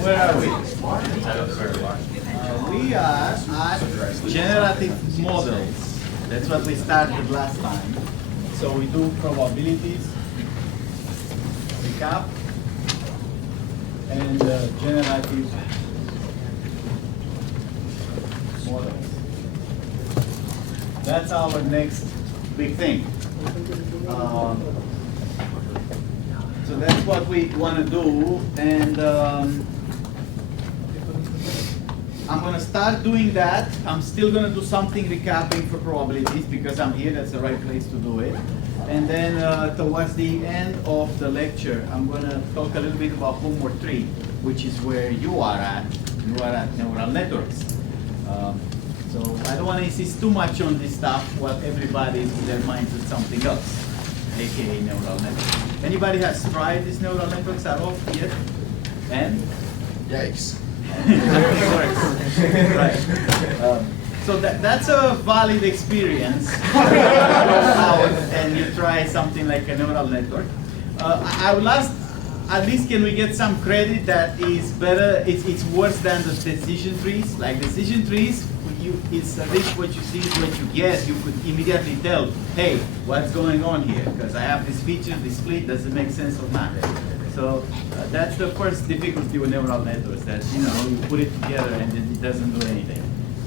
Where are we? We are at generative models. That's what we started last time. So we do probabilities, recap, and generative models. That's our next big thing. So that's what we want to do, and I'm going to start doing that. I'm still going to do something recapping for probabilities because I'm here. That's the right place to do it. And then towards the end of the lecture, I'm going to talk a little bit about homework 3, which is where you are at. You are at neural networks. So I don't want to insist too much on this stuff while everybody is in their minds with something else, aka neural networks. Anybody has tried these neural networks at all yet? And? Yikes. Right. So that's a valid experience. You go out and you try something like a neural network. I would ask, at least can we get some credit that is better, it's worse than the decision trees? Like decision trees, it's at least what you see is what you get. You could immediately tell, hey, what's going on here? Because I have this feature, this split, does it make sense or not? So that's the first difficulty with neural networks, that you put it together and it doesn't do anything.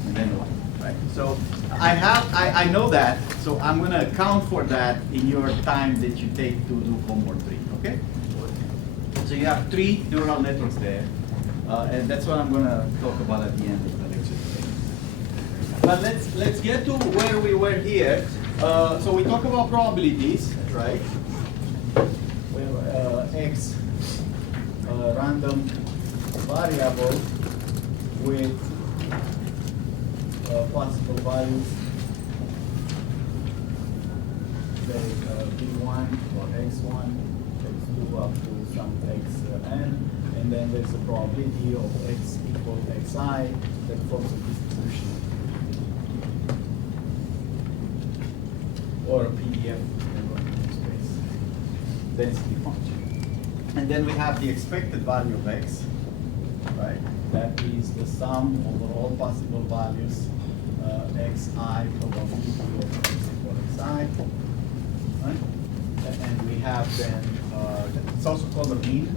And then what? Right? So I know that, so I'm gonna account for that in your time that you take to do homework 3, okay? So you have 3 neural networks there, and that's what I'm gonna talk about at the end of the lecture today. But let's get to where we were here. So we talk about probabilities, right? Where X random variable with possible values, say B1 or X1, X2 up to some Xn, and then there's a probability of X equal Xi that forms a distribution. Or a PDF space density function. And then we have the expected value of X, right? That is the sum over all possible values, Xi probability of X equal Xi, right? And we have then, it's also called a mean.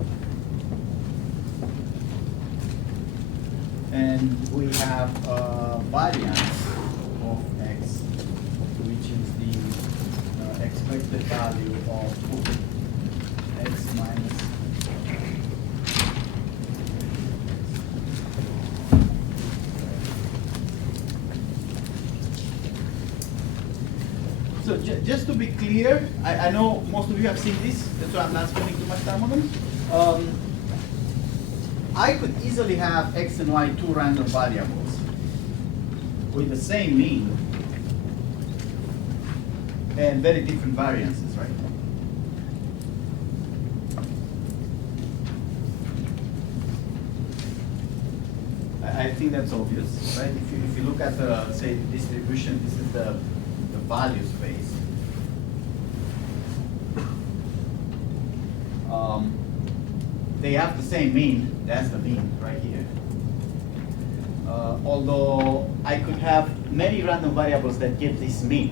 And we have variance of X, which is the expected value of X minus So just to be clear, I know most of you have seen this, that's why I'm not spending too much time on them. I could easily have X and Y 2 random variables with the same mean and very different variances, right? I think that's obvious, right? If you look at the, say, distribution, this is the value space. They have the same mean, that's the mean right here. Although I could have many random variables that give this mean.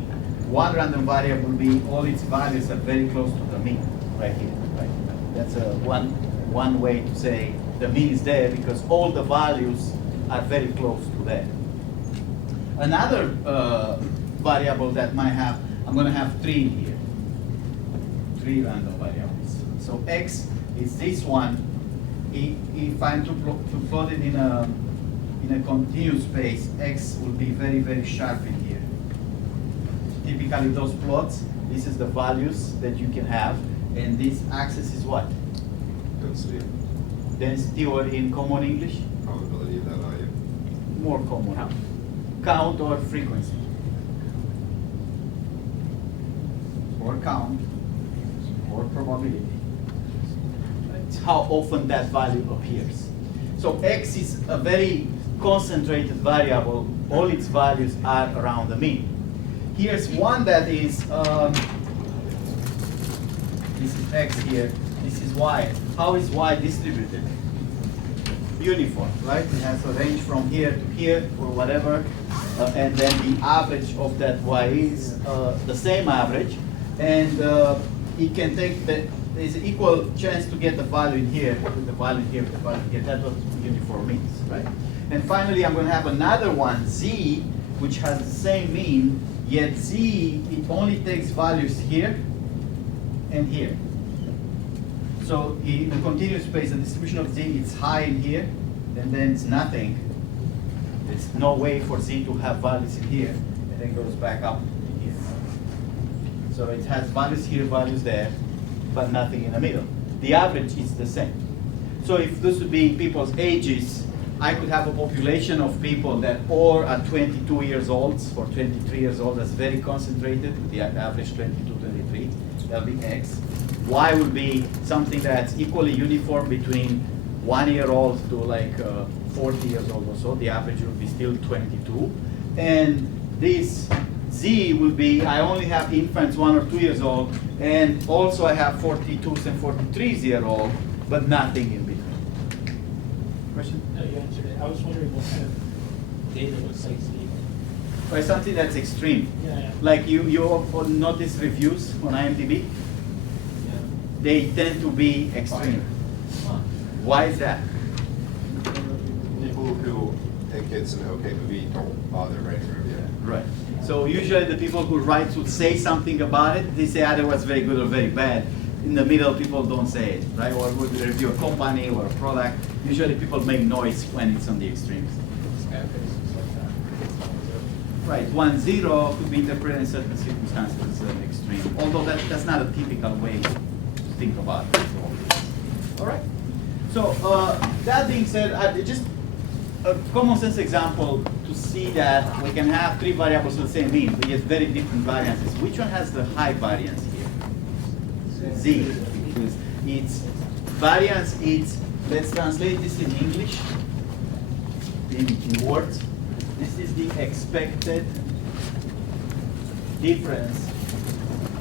One random variable will be all its values are very close to the mean right here. Right? That's one way to say the mean is there because all the values are very close to that. Another variable that might have, I'm going to have 3 here. 3 random variables. So X is this one. If I'm to plot it in a continuous space, X will be very, very sharp in here. Typically those plots, this is the values that you can have, and this axis is what? Density. Density, or in common English? Probability of that value. More common. Count or frequency. or count or probability. It's how often that value appears. So x is a very concentrated variable. All its values are around the mean. Here's one that is, this is x here, this is y. How is y distributed? Uniform, right? It has a range from here to here or whatever, and then the average of that y is the same average, and it can take there's an equal chance to get the value in here with the value here with the value here. That's what uniform means, right? And finally, I'm going to have another one, z, which has the same mean, yet z, it only takes values here and here. So in the continuous space, the distribution of z is high in here, and then it's nothing. There's no way for z to have values in here, and then goes back up in here. So it has values here, values there, but nothing in the middle. The average is the same. So if this would be people's ages, I could have a population of people that all are 22 years old or 23 years old. That's very concentrated, with the average 22, 23. That'll be x. Y would be something that's equally uniform between 1 year old to like 40 years old or so. The average would be still 22. And this z will be, I only have infants 1 or 2 years old, and also I have 42s and 43s year old, but nothing in between. Question? No, you answered it. I was wondering what kind of data looks like Z. Or something that's extreme. Yeah. Like you notice reviews on IMDb? Yeah. They tend to be extreme. Why is that? People who think it's an okay movie don't bother writing a review. Right. So usually the people who write would say something about it. They say either was very good or very bad. In the middle, people don't say it, right? Or would review a company or a product. Usually people make noise when it's on the extremes. Right, 1-0 could be interpreted in certain circumstances as an extreme, although that's not a typical way to think about it. All right. So that being said, just a common sense example to see that we can have 3 variables with the same mean, but yet very different variances. Which one has the high variance here? Z, because its variance is, let's translate this in English, in words. This is the expected difference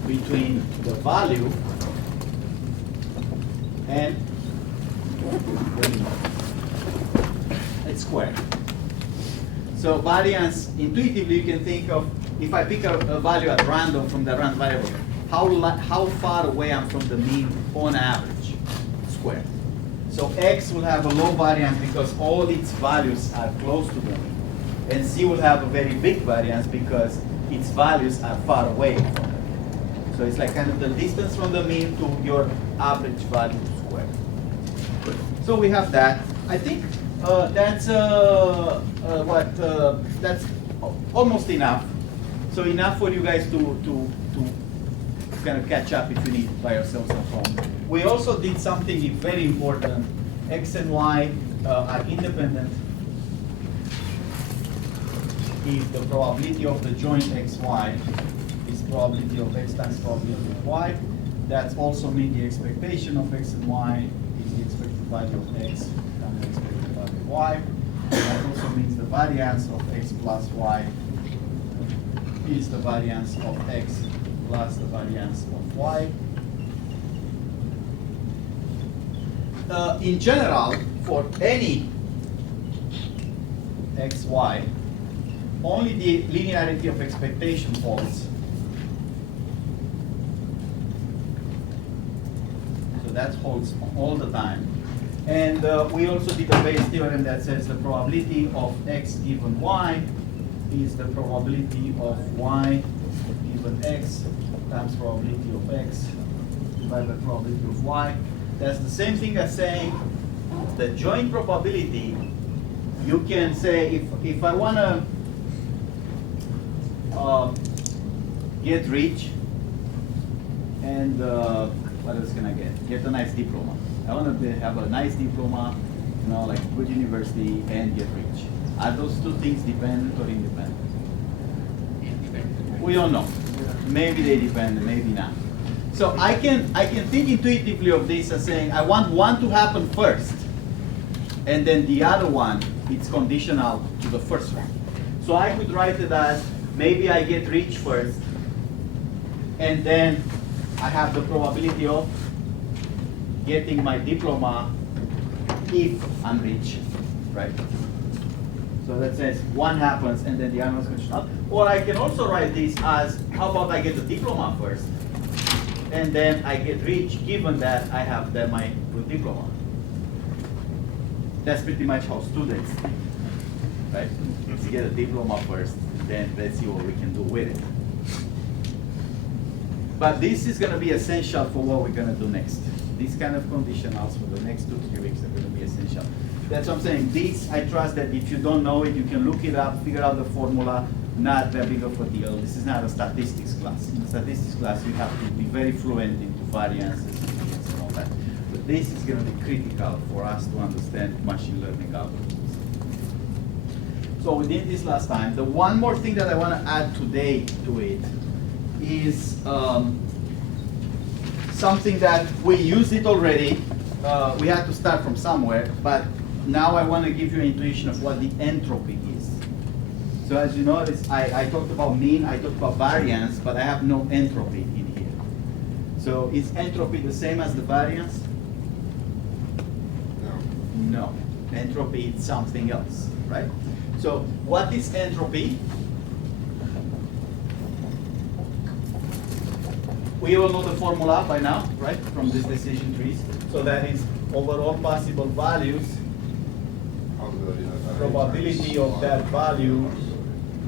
between the value and the mean. It's squared. So variance, intuitively you can think of, if I pick a value at random from the random variable, how far away I'm from the mean on average, squared. So x will have a low variance because all its values are close to the mean. And z will have a very big variance because its values are far away from the mean. So it's like kind of the distance from the mean to your average value squared. So we have that. I think that's that's almost enough. So enough for you guys to kind of catch up if you need by yourselves at home. We also did something very important. X and y are independent if the probability of the joint xy is probability of x times probability of y. That also means the expectation of x and y is the expected value of x times the expected value of y. That also means the variance of x plus y is the variance of x plus the variance of y. In general, for any xy, only the linearity of expectation holds. So that holds all the time. And we also did a Bayes theorem that says the probability of x given y is the probability of y given x times probability of x divided by probability of y. That's the same thing as saying the joint probability. You can say if I want to get rich and what else can I get? Get a nice diploma. I want to have a nice diploma, you know, like good university and get rich. Are those two things dependent or independent? We don't know. maybe they depend, maybe not. So I can think intuitively of this as saying I want one to happen first, and then the other one, it's conditional to the first one. So I could write it as maybe I get rich first, and then I have the probability of getting my diploma if I'm rich, right? So that says one happens and then the other is conditional. Or I can also write this as, how about I get the diploma first, and then I get rich given that I have my good diploma. That's pretty much how students think, right? Let's get a diploma first, then let's see what we can do with it. But this is going to be essential for what we're going to do next. These kind of conditionals for the next 2-3 weeks are going to be essential. That's what I'm saying. This, I trust that if you don't know it, you can look it up, figure out the formula, not that big of a deal. This is not a statistics class. In a statistics class, you have to be very fluent into variances and all that. But this is going to be critical for us to understand machine learning algorithms. So we did this last time. The one more thing that I want to add today to it is something that we used it already. We had to start from somewhere, but now I want to give you an intuition of what the entropy is. So as you notice, I talked about mean, I talked about variance, but I have no entropy in here. So is entropy the same as the variance? No. No. Entropy is something else, right? So what is entropy? We all know the formula by now, right, from these decision trees. So that is overall possible values, probability of that value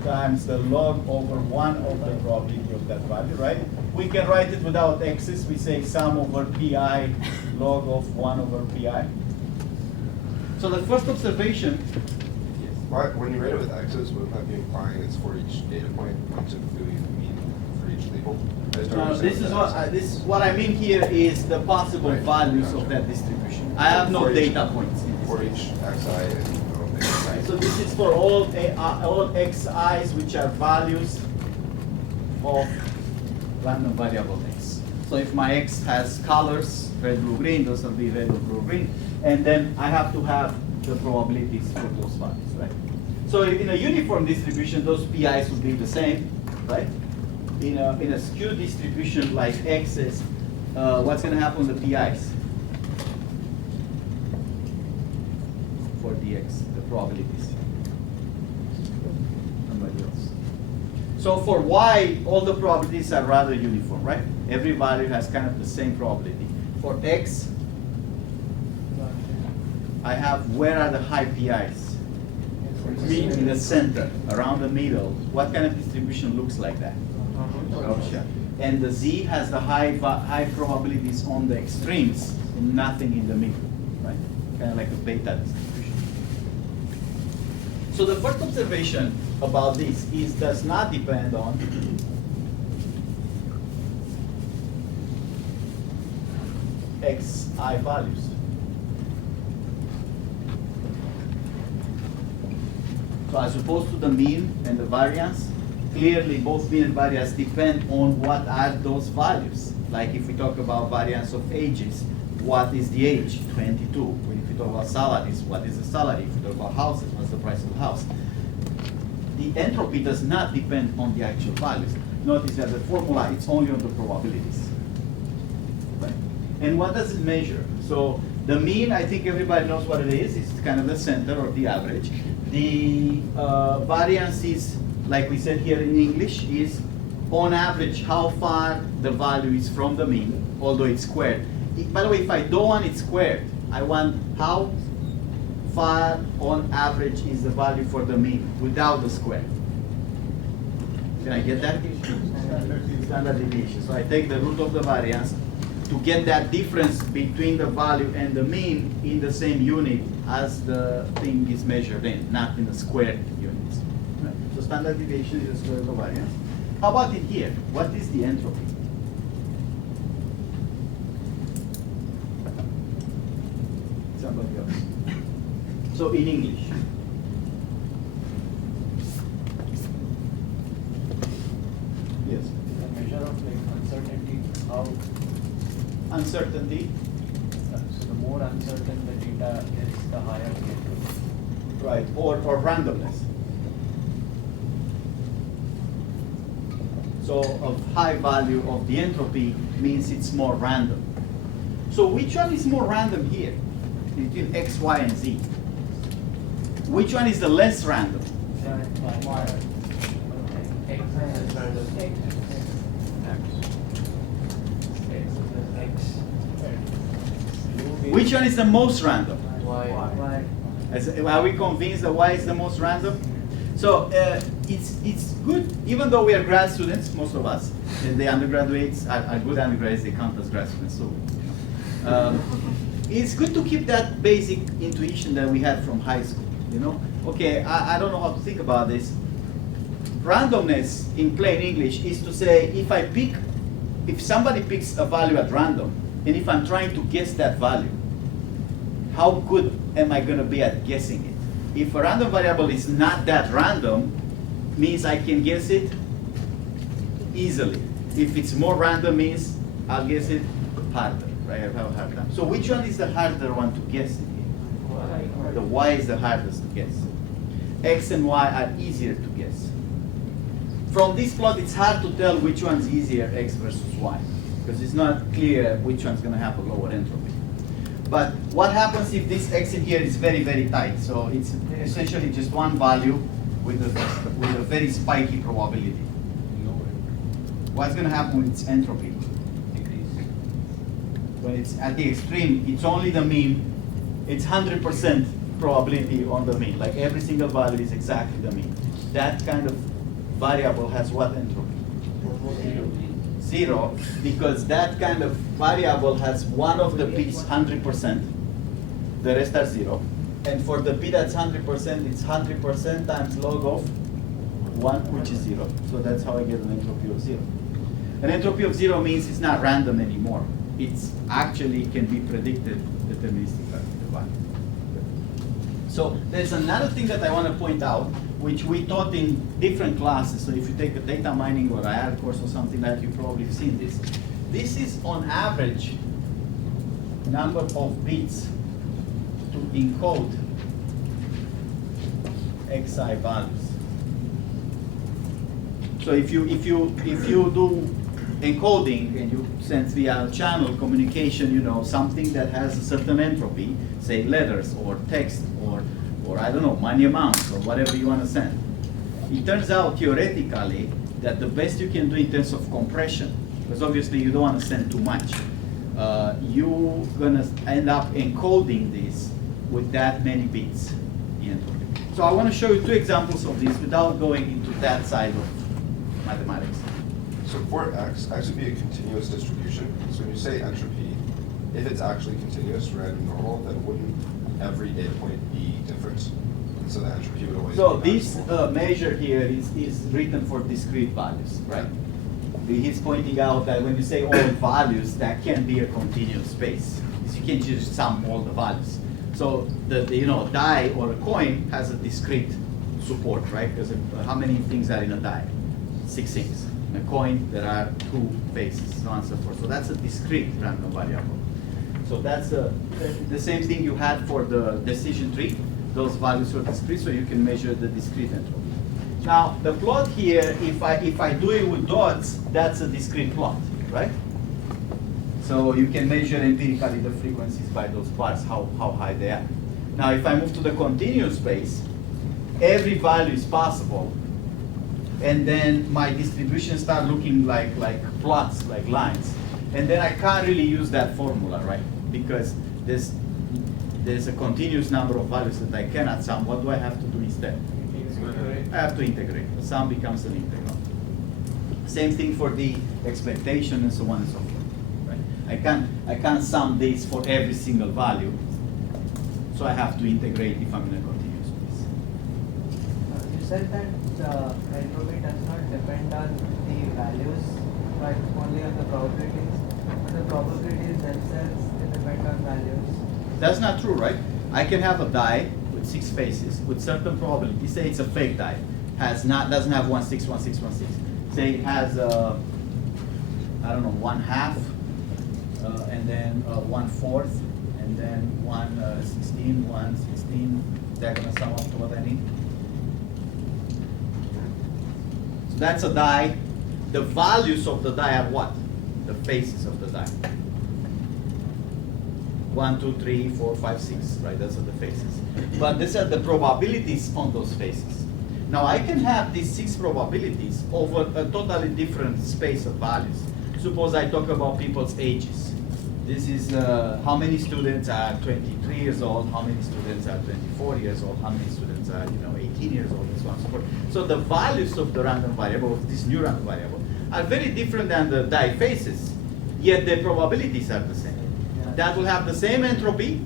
times the log over 1 of the probability of that value, right? We can write it without x's. We say sum over pi log of 1 over pi. So the first observation. Yes. When you write it with x's, wouldn't that be implying it's for each data point, not typically mean for each label? No, this is what I mean here is the possible values of that distribution. I have no data points in this for case. each xi and Right. So this is for all xi's, which are values of random variable x. So if my x has colors, red, blue, green, those will be red, blue, green, and then I have to have the probabilities for those values, right? So in a uniform distribution, those pi's would be the same, right? In a skewed distribution like x's, what's going to happen to the pi's? For dx, the probabilities. Somebody else. So for y, all the probabilities are rather uniform, right? Every value has kind of the same probability. For x, I have where are the high pi's? In the center, around the middle. What kind of distribution looks like that? Gotcha. And the z has the high probabilities on the extremes, and nothing in the middle, right? Kind of like a beta distribution. So the first observation about this is does not depend on xi values. So as opposed to the mean and the variance, clearly both mean and variance depend on what are those values. Like if we talk about variance of ages, what is the age? 22. If we talk about salaries, what is the salary? If we talk about houses, what's the price of the house? The entropy does not depend on the actual values. Notice that the formula, it's only on the probabilities. Right? And what does it measure? So the mean, I think everybody knows what it is. It's kind of the center or the average. The variance is, like we said here in English, is on average how far the value is from the mean, although it's squared. By the way, if I don't want it squared, I want how far on average is the value for the mean without the square. Can I get that? Standard deviation. So I take the root of the variance to get that difference between the value and the mean in the same unit as the thing is measured in, not in the squared units. Right? So standard deviation is the square of the variance. How about in here? What is the entropy? Somebody else. So in English. Yes. like uncertainty, how Uncertainty, so the more uncertain the data is, the higher the entropy. right, or randomness. So of high value of the entropy means it's more random. So which one is more random here between X, Y, and Z? Which one is the less random? Which one is the most random? Are we convinced that Y is the most random? So it's good, even though we are grad students, most of us, and the undergraduates are good undergraduates, they count as grad students. So it's good to keep that basic intuition that we had from high school. You know, okay, I don't know how to think about this. Randomness in plain English is to say if somebody picks a value at random, and if I'm trying to guess that value, how good am I going to be at guessing it? If a random variable is not that random, means I can guess it easily. If it's more random, means I'll guess it harder, right? I have a hard time. So which one is the harder one to guess in here? The Y is the hardest to guess. X and Y are easier to guess. From this plot, it's hard to tell which one's easier, X versus Y, because it's not clear which one's going to have a lower entropy. But what happens if this X in here is very, very tight? So it's essentially just one value with a very spiky probability. What's going to happen with its entropy? When it's at the extreme, it's only the mean. It's 100% probability on the mean. Like every single value is exactly the mean. That kind of variable has what entropy? Zero, because that kind of variable has one of the p's 100%, the rest are zero. And for the p that's 100%, it's 100% times log of 1, which is 0. So that's how I get an entropy of 0. An entropy of 0 means it's not random anymore. It's actually can be predicted deterministically. So there's another thing that I want to point out, which we taught in different classes. So if you take a data mining or IR course or something like that, you've probably seen this. This is on average number of bits to encode xi values. So if you do encoding and you send via channel communication, you know, something that has a certain entropy, say letters or text or I don't know, money amounts or whatever you want to send. It turns out theoretically that the best you can do in terms of compression, because obviously you don't want to send too much, you're going to end up encoding this with that many bits in entropy. So I want to show you two examples of this without going into that side of mathematics. So for X would be a continuous distribution. So when you say entropy, if it's actually continuous, random normal, then wouldn't every data point be different? So the entropy would always So be this measure here is written for discrete values, right? He's pointing out that when you say all values, that can be a continuous space. You can't just sum all the values. So the die or a coin has a discrete support, right? Because how many things are in a die? 6 things. In a coin, there are 2 faces, so on and so forth. So that's a discrete random variable. So that's the same thing you had for the decision tree. Those values are discrete, so you can measure the discrete entropy. Now, the plot here, if I do it with dots, that's a discrete plot, right? So you can measure empirically the frequencies by those bars, how high they are. Now, if I move to the continuous space, every value is possible, and then my distributions start looking like plots, like lines. And then I can't really use that formula, right? Because there's a continuous number of values that I cannot sum. What do I have to do instead? I have to integrate. The sum becomes an integral. Same thing for the expectation and so on and so forth. Right? I can't sum this for every single value. So I have to integrate if I'm in a continuous space. You said that entropy does not depend on the values, but only on the probabilities. But the probabilities themselves, they depend on values. That's not true, right? I can have a die with 6 faces with certain probability. Say it's a fake die, doesn't have 1 6 1 6 1 6. Say it has I don't know, 1/2, and then 1/4, and then 1/16, 1/16. They're gonna sum up to what I need. So that's a die. The values of the die are what? The faces of the die. 1, 2, 3, 4, 5, 6, right? Those are the faces. But these are the probabilities on those faces. Now I can have these 6 probabilities over a totally different space of values. Suppose I talk about people's ages. This is how many students are 23 years old, how many students are 24 years old, how many students are 18 years old, and so on and so forth. So the values of the random variable, of this new random variable, are very different than the die faces, yet the probabilities are the same. That will have the same entropy,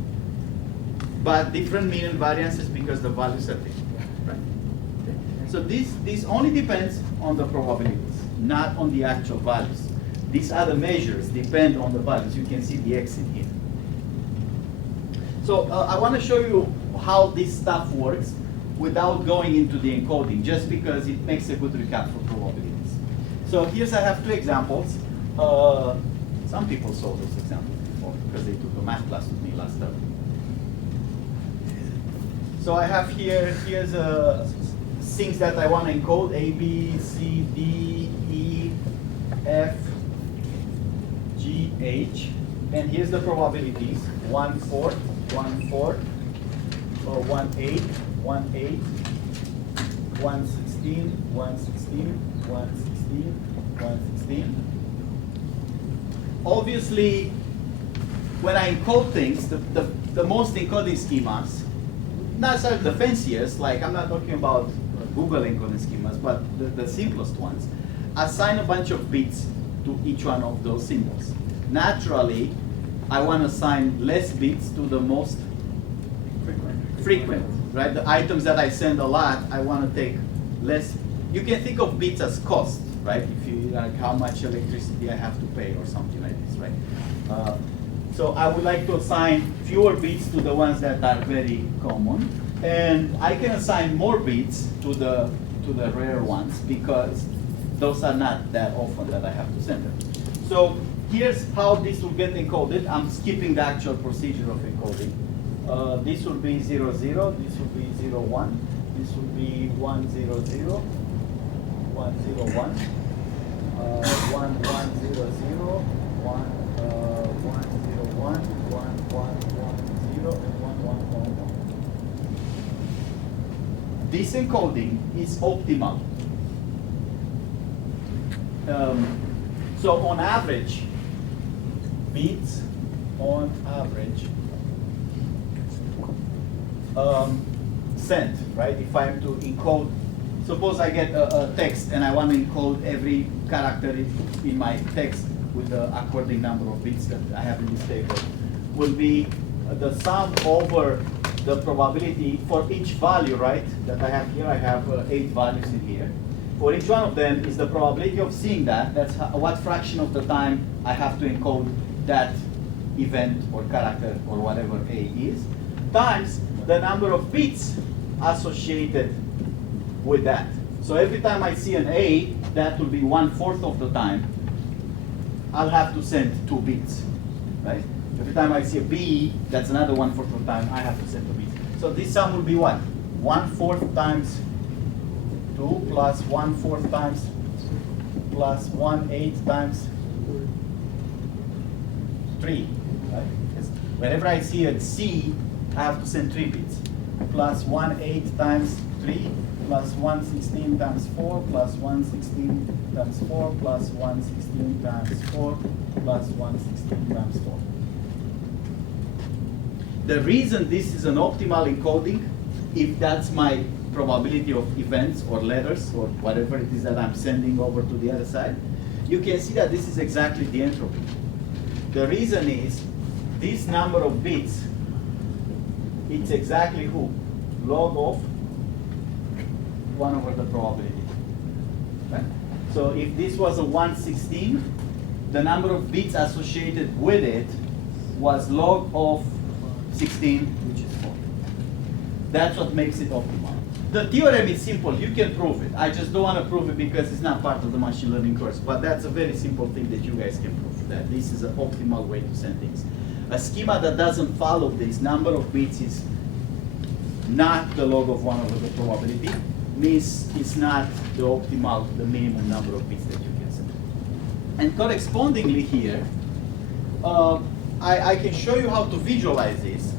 but different mean and variances because the values are different. Right? Okay. So this only depends on the probabilities, not on the actual values. These other measures depend on the values. You can see the X in here. So I want to show you how this stuff works without going into the encoding, just because it makes a good recap for probabilities. So here's I have 2 examples. Some people saw those examples before because they took a math class with me last term. So I have here's things that I want to encode: A, B, C, D, E, F, G, H, and here's the probabilities: 1/4, 1/4, 1/8, 1/8, 1/16, 1/16, 1/16, 1/16. Obviously, when I encode things, the most encoding schemas, not necessarily the fanciest, like I'm not talking about Google encoding schemas, but the simplest ones, assign a bunch of bits to each one of those symbols. Naturally, I want to assign less bits to the most frequent, right? The items that I send a lot, I want to take less. You can think of bits as cost, right? If you like how much electricity I have to pay or something like this, right? So I would like to assign fewer bits to the ones that are very common, and I can assign more bits to the rare ones because those are not that often that I have to send them. So here's how this will get encoded. I'm skipping the actual procedure of encoding. This will be 0, 0. This will be 0, 1. This will be 1, 0, 0. 1, 0, 1. 1, 1, 0, 0. 1, 1, 0, 1. 1, 1, 1, 0. And 1, 1, 1, 1. This encoding is optimal. So on average, bits on average sent, right? If I am to encode, suppose I get a text and I want to encode every character in my text with the according number of bits that I have in this table, will be the sum over the probability for each value, right? That I have here, I have 8 values in here. For each one of them is the probability of seeing that. That's what fraction of the time I have to encode that event or character or whatever A is, times the number of bits associated with that. So every time I see an A, that will be 1/4 of the time, I'll have to send 2 bits, right? Every time I see a B, that's another 1/4 of the time I have to send 2 bits. So this sum will be what? 1/4 times 2 plus 1/4 times plus 1/8 times 3, right? Because whenever I see a C, I have to send 3 bits. Plus 1/8 times 3 plus 1/16 times 4 plus 1/16 times 4 plus 1/16 times 4 plus 1/16 times 4. The reason this is an optimal encoding, if that's my probability of events or letters or whatever it is that I'm sending over to the other side, you can see that this is exactly the entropy. The reason is this number of bits, it's exactly who? Log of 1 over the probability. Right? So if this was a 1/16, the number of bits associated with it was log of 16, which is 4. That's what makes it optimal. the theorem is simple. You can prove it. I just don't want to prove it because it's not part of the machine learning course. But that's a very simple thing that you guys can prove, that this is an optimal way to send things. A schema that doesn't follow this number of bits is not the log of 1 over the probability, means it's not the optimal, the minimum number of bits that you can send. And correspondingly here, I can show you how to visualize this.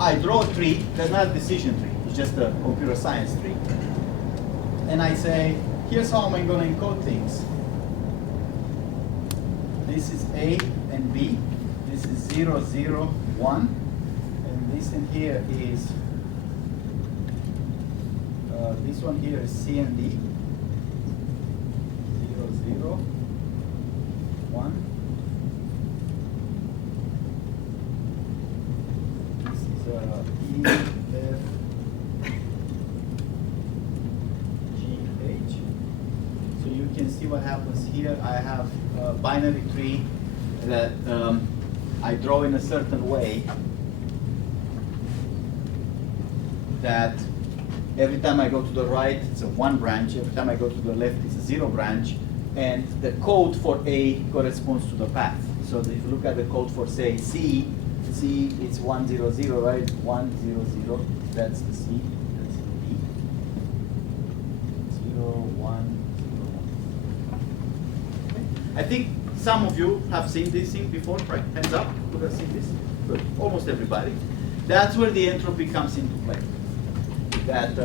I draw a tree, that's not a decision tree, it's just a computer science tree. And I say, here's how I'm going to encode things. This is A and B, this is 0, 0, 1, and this in here is, this one here is C and D, 0, 0, 1. E, F, G, H. So you can see what happens here. I have a binary tree that I draw in a certain way that every time I go to the right, it's a 1 branch. Every time I go to the left, it's a 0 branch. And the code for A corresponds to the path. So if you look at the code for, say, C, it's 1, 0, 0, right? 1, 0, 0. That's the C. That's the D. 0, 1, 0, 1. Okay. I think some of you have seen this thing before, right? Hands up. Who has seen this? Good. Almost everybody. That's where the entropy comes into play. That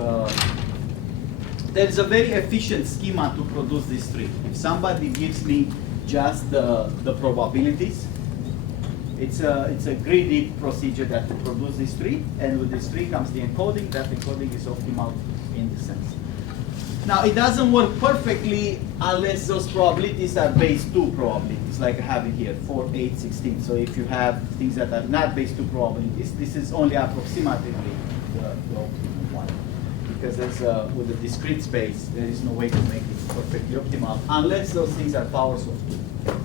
there is a very efficient schema to produce this tree. If somebody gives me just the probabilities, it's a greedy procedure that to produce this tree, and with this tree comes the encoding. That encoding is optimal in this sense. Now, it doesn't work perfectly unless those probabilities are base 2 probabilities, like I have it here, 4, 8, 16. So if you have things that are not base 2 probabilities, this is only approximately the optimal one. Because there's with the discrete space, there is no way to make it perfectly optimal unless those things are powers of 2.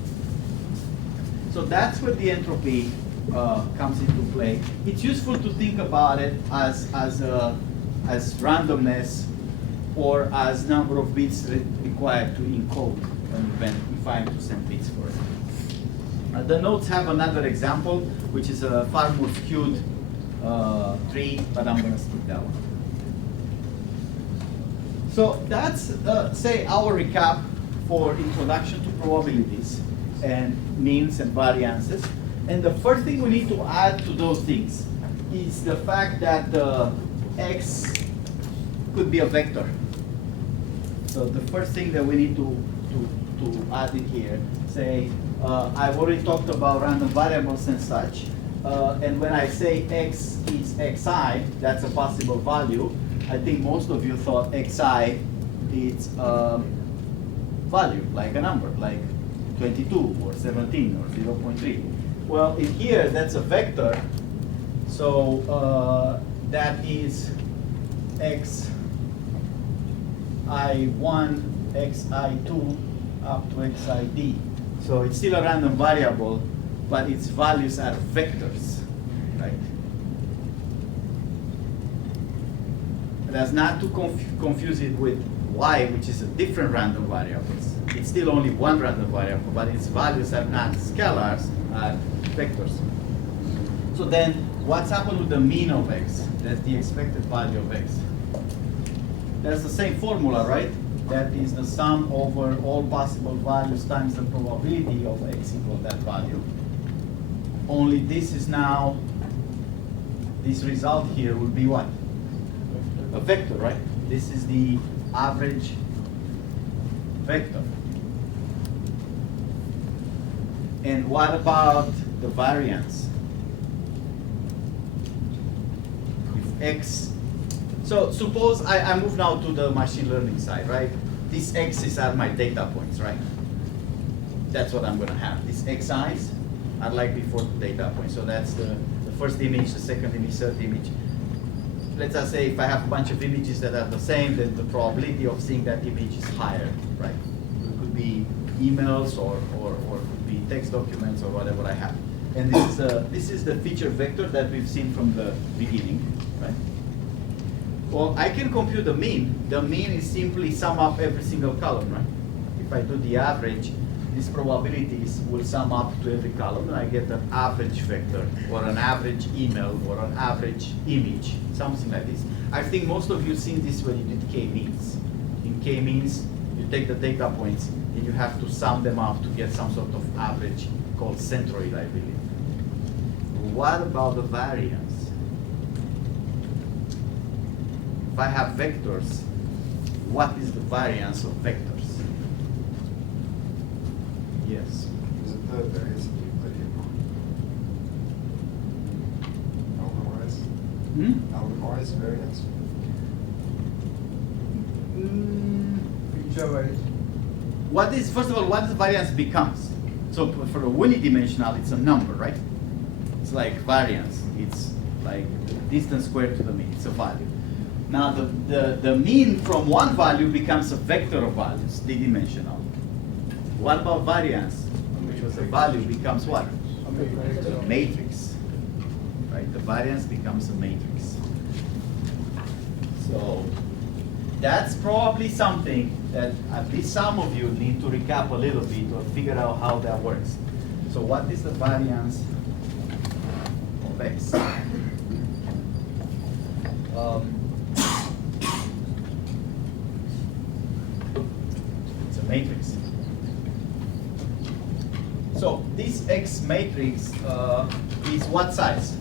So that's where the entropy comes into play. It's useful to think about it as randomness or as number of bits required to encode an event if I am to send bits for it. The notes have another example, which is a far more skewed tree, but I'm going to skip that one. So that's, say, our recap for introduction to probabilities and means and variances. And the first thing we need to add to those things is the fact that x could be a vector. So the first thing that we need to add in here, say, I've already talked about random variables and such. And when I say x is xi, that's a possible value. I think most of you thought xi is a value, like a number, like 22 or 17 or 0.3. Well, in here, that's a vector. So that is xi1, xi2, up to xid. So it's still a random variable, but its values are vectors, right? That's not to confuse it with y, which is a different random variable. It's still only one random variable, but its values are not scalars, are vectors. So then, what's happened with the mean of x? That's the expected value of x. That's the same formula, right? That is the sum over all possible values times the probability of x equal that value. Only this is now, this result here will be what? A vector, right? This is the average vector. And what about the variance? If x, so suppose I move now to the machine learning side, right? These x's are my data points, right? That's what I'm going to have. These xi's are likely for the data points. So that's the first image, the second image, third image. Let's just say if I have a bunch of images that are the same, then the probability of seeing that image is higher, right? It could be emails or could be text documents or whatever I have. And this is the feature vector that we've seen from the beginning, right? Well, I can compute the mean. The mean is simply sum up every single column, right? If I do the average, these probabilities will sum up to every column, and I get an average vector, or an average email, or an average image, something like this. I think most of you seen this when you did k-means. In k-means, you take the data points, and you have to sum them up to get some sort of average called centroid, I believe. What about the variance? If I have vectors, what is the variance of vectors? Yes. Is it the variance of Euclidean? Element-wise? Element-wise variance? Feature-wise. What is, first of all, what the variance becomes? So for a unidimensional, it's a number, right? It's like variance. It's like the distance squared to the mean. It's a value. Now the mean from one value becomes a vector of values, d-dimensional. What about variance, which was a value, becomes what? A matrix. Right? The variance becomes a matrix. So that's probably something that at least some of you need to recap a little bit or figure out how that works. So what is the variance of X? It's a matrix. So this X matrix is what size?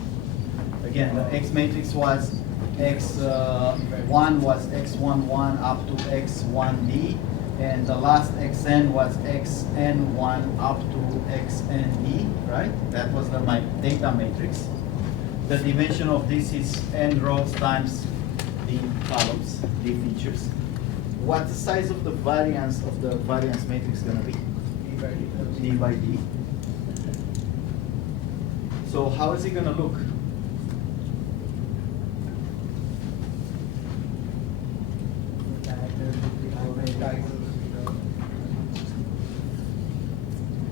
Again, the X matrix was X1 was X11 up to X1D, and the last Xn was Xn1 up to Xnd, right? That was my data matrix. The dimension of this is n rows times d columns, d features. What's the size of the variance matrix gonna be? D by D. So how is it gonna look?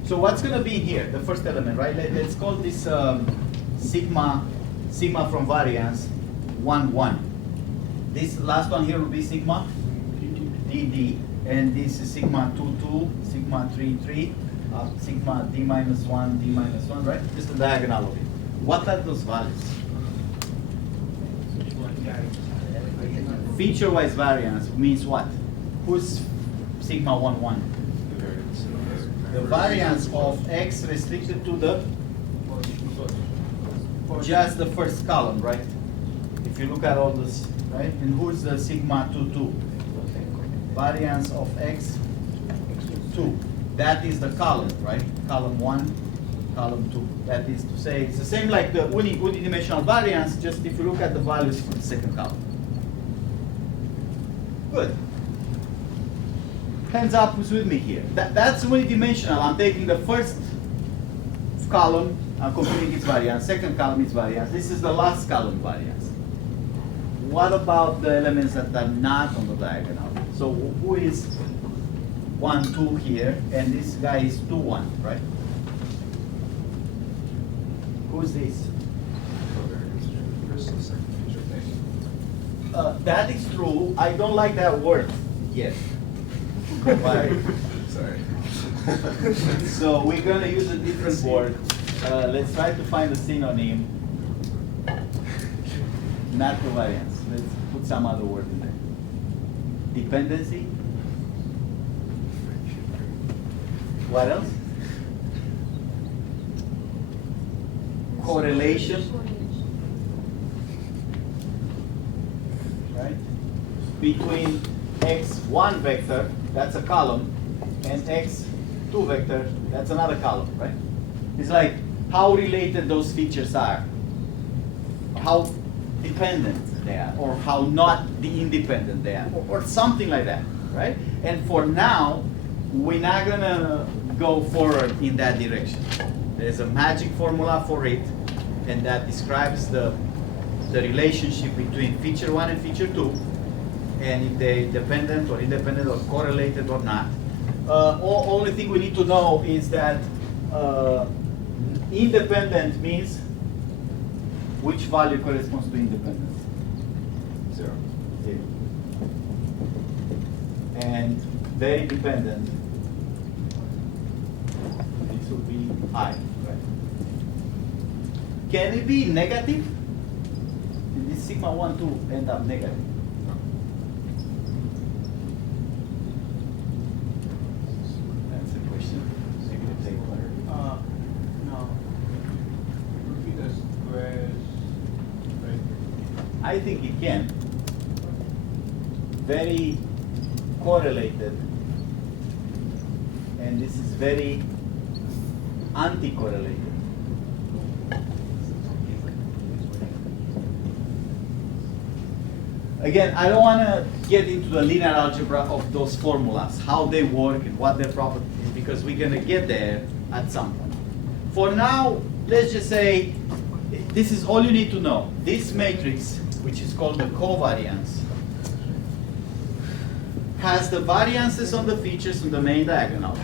So what's gonna be in here? The first element, right? Let's call this sigma from variance 1, 1. This last one here will be sigma dd, and this is sigma 2, 2, sigma 3, 3, sigma d minus 1, d minus 1, right? This is the diagonal of it. What are those values? Feature-wise variance means what? Who's sigma 1, 1? The variance of X restricted to the just the first column, right? If you look at all this, right? And who's the sigma 2, 2? Variance of X 2. That is the column, right? Column 1, column 2. That is to say, it's the same like the unidimensional variance, just if you look at the values for the second column. Good. Hands up who's with me here. That's unidimensional. I'm taking the first column, I'm computing its variance, second column its variance. This is the last column variance. What about the elements that are not on the diagonal? So who is 1, 2 here, and this guy is 2, 1, right? Who's this? That is true. I don't like that word yet. Sorry. So we're going to use a different word. Let's try to find a synonym. Not covariance. Let's put some other word in there. Dependency. What else? Correlation. Right? Between x1 vector, that's a column, and x2 vector, that's another column, right? It's like how related those features are, how dependent they are, or how not independent they are, or something like that, right? And for now, we're not gonna go forward in that direction. There's a magic formula for it, and that describes the relationship between feature 1 and feature 2, and if they're dependent or independent or correlated or not. Only thing we need to know is that independent means which value corresponds to independence? 0. positive and very dependent, this will be high, right? Can it be negative? Did this sigma 1, 2 end up negative? That's a question. Maybe to take one. No. It would be the squares, right? I think it can. Very correlated. And this is very anti-correlated. Again, I don't want to get into the linear algebra of those formulas, how they work and what their properties is, because we're going to get there at some point. For now, let's just say this is all you need to know. This matrix, which is called the covariance, has the variances on the features on the main diagonal,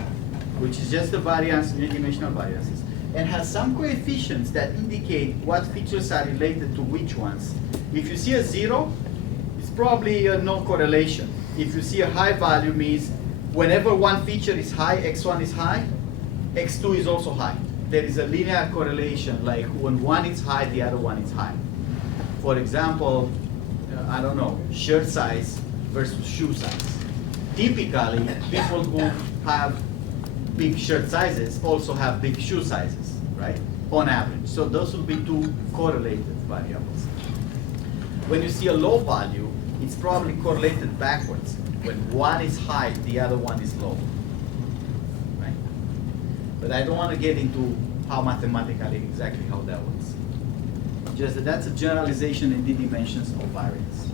which is just the variance, unidimensional variances, and has some coefficients that indicate what features are related to which ones. If you see a 0, it's probably a no correlation. If you see a high value, means whenever one feature is high, x1 is high, x2 is also high. There is a linear correlation, like when one is high, the other one is high. For example, I don't know, shirt size versus shoe size. Typically, people who have big shirt sizes also have big shoe sizes, right? On average. So those will be two correlated variables. When you see a low value, it's probably correlated backwards. When one is high, the other one is low, right? But I don't want to get into how mathematically exactly how that works. Just that that's a generalization in the dimensions of variance.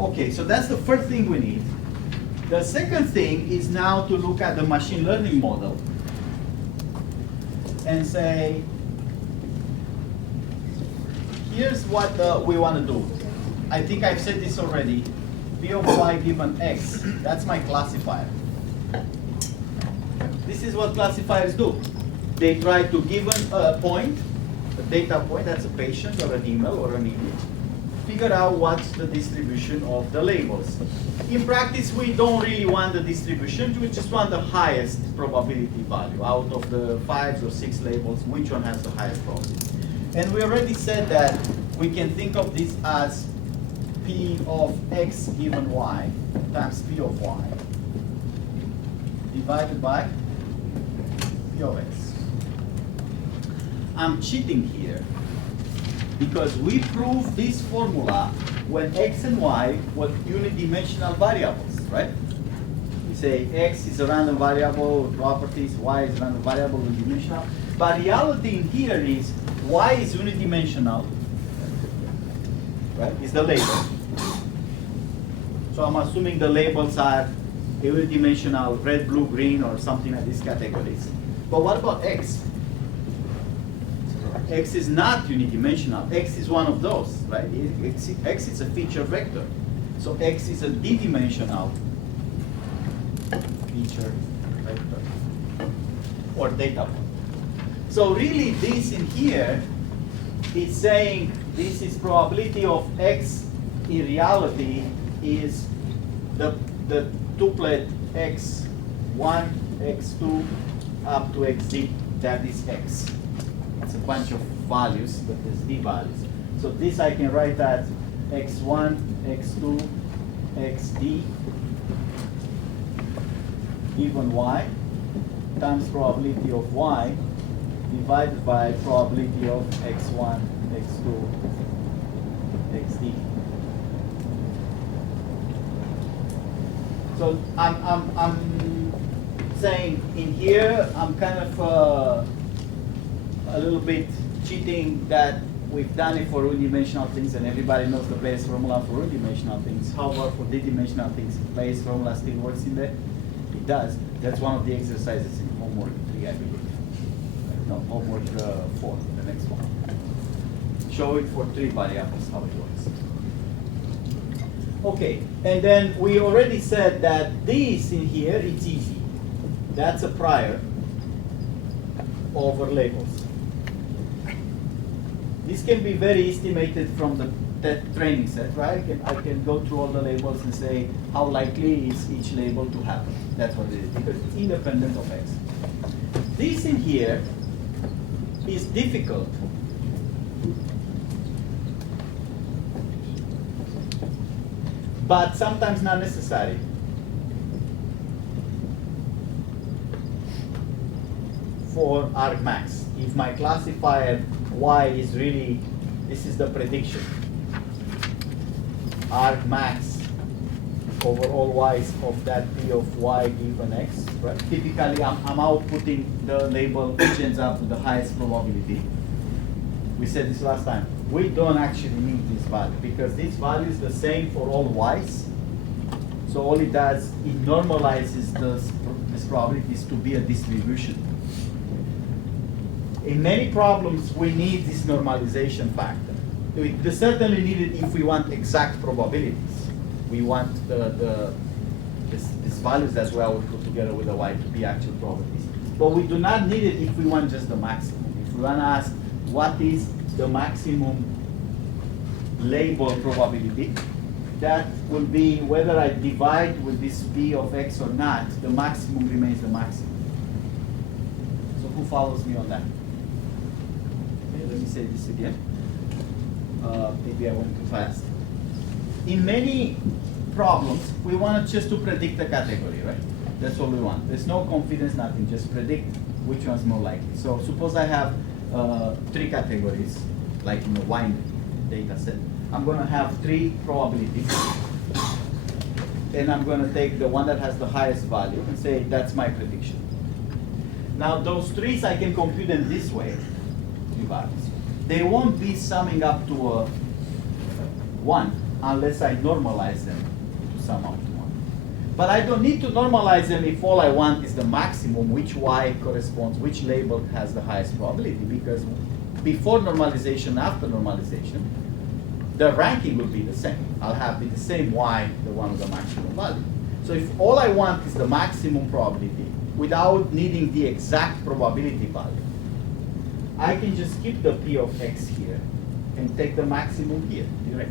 Okay, so that's the first thing we need. The second thing is now to look at the machine learning model and say, here's what we want to do. I think I've said this already. P of y given x, that's my classifier. This is what classifiers do. They try to give a point, a data point, that's a patient or an email or an image, figure out what's the distribution of the labels. In practice, we don't really want the distribution, we just want the highest probability value. Out of the 5 or 6 labels, which one has the highest probability? And we already said that we can think of this as P of x given y times P of y divided by P of x. I'm cheating here because we prove this formula when x and y were unidimensional variables, right? We say x is a random variable with properties, y is a random variable with dimensional. But reality in here is y is unidimensional, right? Is the label. So I'm assuming the labels are unidimensional, red, blue, green, or something like these categories. But what about x? X is not unidimensional. X is one of those, right? X is a feature vector. So x is a d-dimensional feature vector or data point. So really this in here is saying this is probability of x in reality is the tuplet x1, x2 up to xd, that is x. It's a bunch of values, but there's d values. So this I can write as x1, x2, xd given y times probability of y divided by probability of x1, x2, xd. So I'm saying in here I'm kind of a little bit cheating that we've done it for unidimensional things and everybody knows the base formula for unidimensional things. However, for d-dimensional things, base formula still works in there. It does. That's one of the exercises in homework 3, I believe. No, homework 4, the next one. Show it for 3 variables, how it works. Okay, and then we already said that this in here, it's easy. That's a prior over labels. This can be very estimated from the that training set, right? I can go through all the labels and say how likely is each label to happen. That's what it is, because it's independent of X. This in here is difficult. But sometimes not necessary. For argmax, if my classifier Y is really, this is the prediction, argmax over all Y's of that P of Y given X, right? Typically, I'm outputting the label which ends up with the highest probability. We said this last time. We don't actually need this value because this value is the same for all Y's. So all it does, it normalizes this probabilities to be a distribution. In many problems, we need this normalization factor. We certainly need it if we want exact probabilities. We want these values as well we put together with the Y to be actual probabilities. But we do not need it if we want just the maximum. If we want to ask what is the maximum label probability, that will be whether I divide with this P of X or not, the maximum remains the maximum. So who follows me on that? Okay, let me say this again. Maybe I went too fast. In many problems, we want just to predict a category, right? That's what we want. There's no confidence, nothing, just predict which one's more likely. So suppose I have 3 categories, like in the wine data set. I'm going to have 3 probabilities. And I'm going to take the one that has the highest value and say that's my prediction. Now those 3s, I can compute them this way, 3 values. They won't be summing up to a 1 unless I normalize them to sum up to 1. But I don't need to normalize them if all I want is the maximum, which Y corresponds, which label has the highest probability, because before normalization, after normalization, the ranking will be the same. I'll have the same Y, the one with the maximum value. So if all I want is the maximum probability without needing the exact probability value, I can just keep the P of X here and take the maximum here, direct.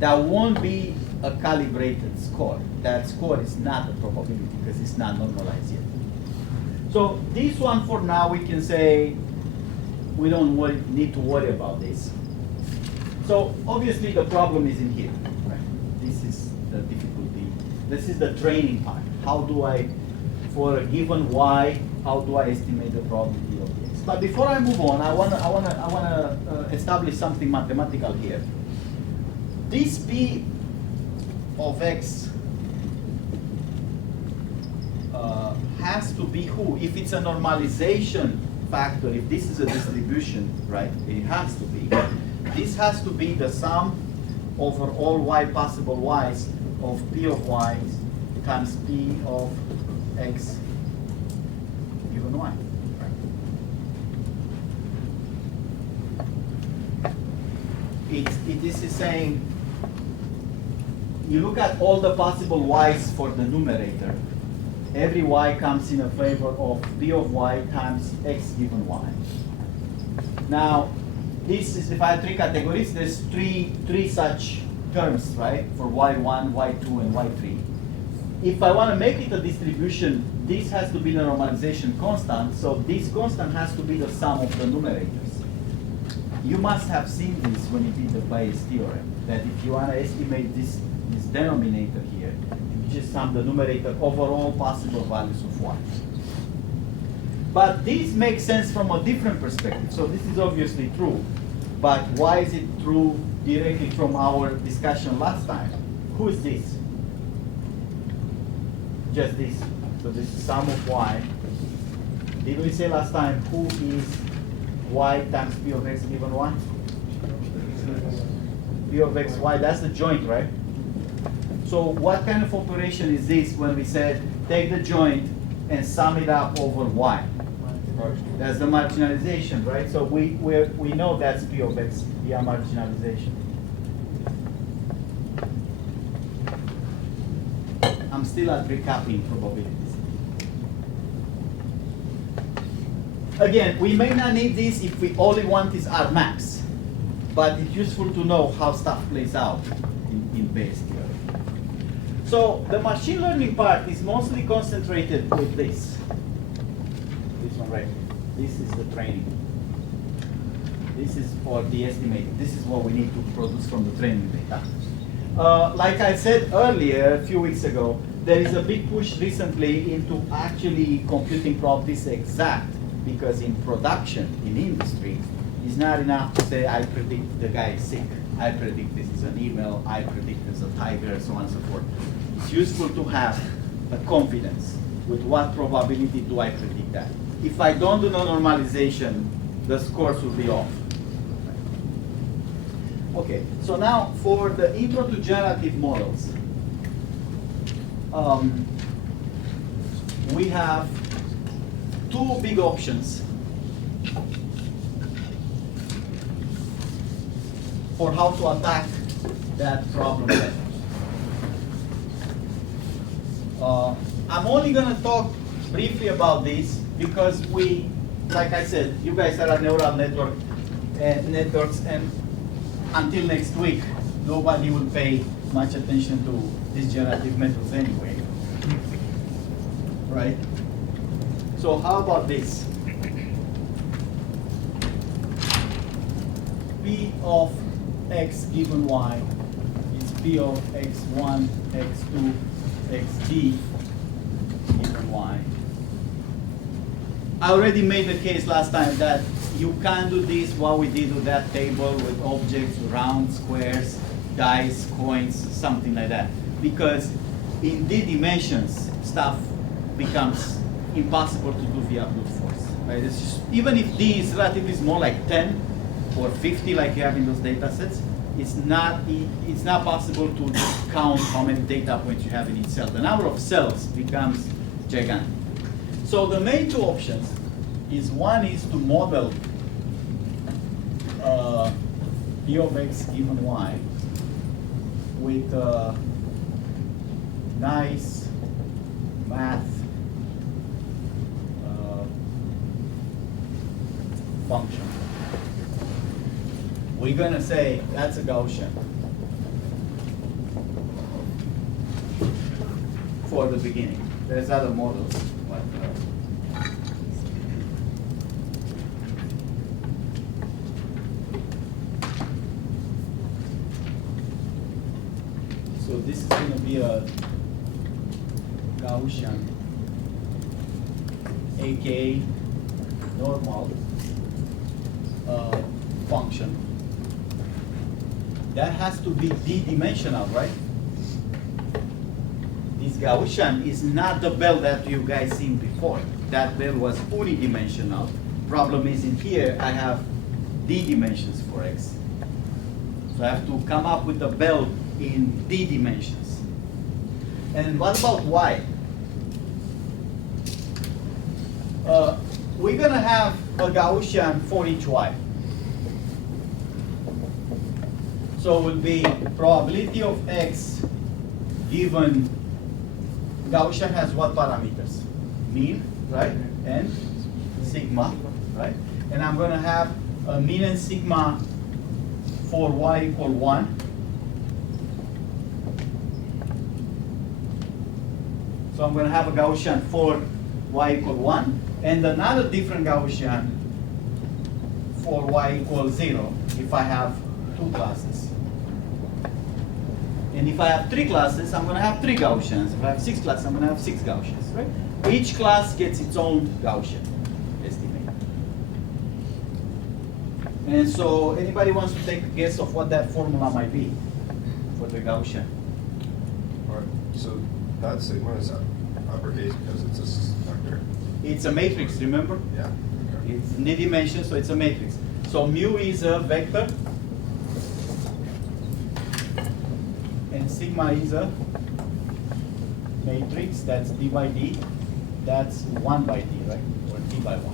That won't be a calibrated score. That score is not a probability because it's not normalized yet. So this one for now, we can say we don't need to worry about this. So obviously the problem is in here, right? This is the difficulty. This is the training part. How do I, for a given Y, how do I estimate the probability of X? But before I move on, I wanna establish something mathematical here. This P of X has to be who? If it's a normalization factor, if this is a distribution, right? It has to be. This has to be the sum over all Y possible Y's of P of Y's times P of X given Y. This is saying, you look at all the possible Y's for the numerator. Every Y comes in a favor of P of Y times X given Y. Now, this is, if I have 3 categories, there's three such terms, right? For Y1, Y2, and Y3. If I want to make it a distribution, this has to be the normalization constant, so this constant has to be the sum of the numerators. You must have seen this when you did the Bayes theorem, that if you want to estimate this denominator here, you just sum the numerator over all possible values of Y. But this makes sense from a different perspective. So this is obviously true. But why is it true directly from our discussion last time? Who is this? Just this. So this is sum of Y. Did we say last time who is Y times P of X given Y? P of X, Y, that's the joint, right? So what kind of operation is this when we said take the joint and sum it up over Y? That's the marginalization, right? So we know that's P of X via marginalization. I'm still at recapping probabilities. Again, we may not need this if we only want is argmax. but it's useful to know how stuff plays out in Bayes' theory. So the machine learning part is mostly concentrated with this. This one right here. This is the training. This is for the estimating. This is what we need to produce from the training data. Like I said earlier, a few weeks ago, there is a big push recently into actually computing properties exact, because in production, in industry, it's not enough to say, I predict the guy is sick, I predict this is an email, I predict this is a tiger, so on and so forth. It's useful to have a confidence with what probability do I predict that. If I don't do no normalization, the scores will be off. Okay, so now for the intro to generative models, we have two big options for how to attack that problem. I'm only going to talk briefly about this because we, like I said, you guys are a neural network networks, and until next week, nobody will pay much attention to these generative methods anyway. Right? So how about this? P of x given y is P of x1, x2, xd given y. I already made the case last time that you can't do this what we did with that table with objects, round, squares, dice, coins, something like that. Because in d dimensions, stuff becomes impossible to do via brute force. Right? It's just, even if d is relatively small, like 10 or 50, like you have in those data sets, it's not possible to count how many data points you have in each cell. The number of cells becomes gigantic. So the main two options is, one is to model P of x given y with a nice math function. We're going to say that's a Gaussian for the beginning. There's other models. But, so this is going to be a Gaussian, aka normal function. That has to be d-dimensional, right? This Gaussian is not the bell that you guys seen before. That bell was unidimensional. Problem is, in here I have d dimensions for x. So I have to come up with a bell in d dimensions. And what about y? We're going to have a Gaussian for each y. So it will be probability of x given, Gaussian has what parameters? Mean, right? And sigma, right? And I'm going to have a mean and sigma for y equal 1. So I'm going to have a Gaussian for y equal 1, and another different Gaussian for y equals 0 if I have 2 classes. And if I have 3 classes, I'm going to have 3 Gaussians. If I have 6 classes, I'm going to have 6 Gaussians, right? Each class gets its own Gaussian estimate. And so anybody wants to take a guess of what that formula might be for the Gaussian? Or, so that sigma is uppercase because it's a vector? It's a matrix, remember? Yeah. Okay. It's in dimension, so it's a matrix. So mu is a vector, and sigma is a matrix. That's d by d. That's 1 by d, right? Or d by 1.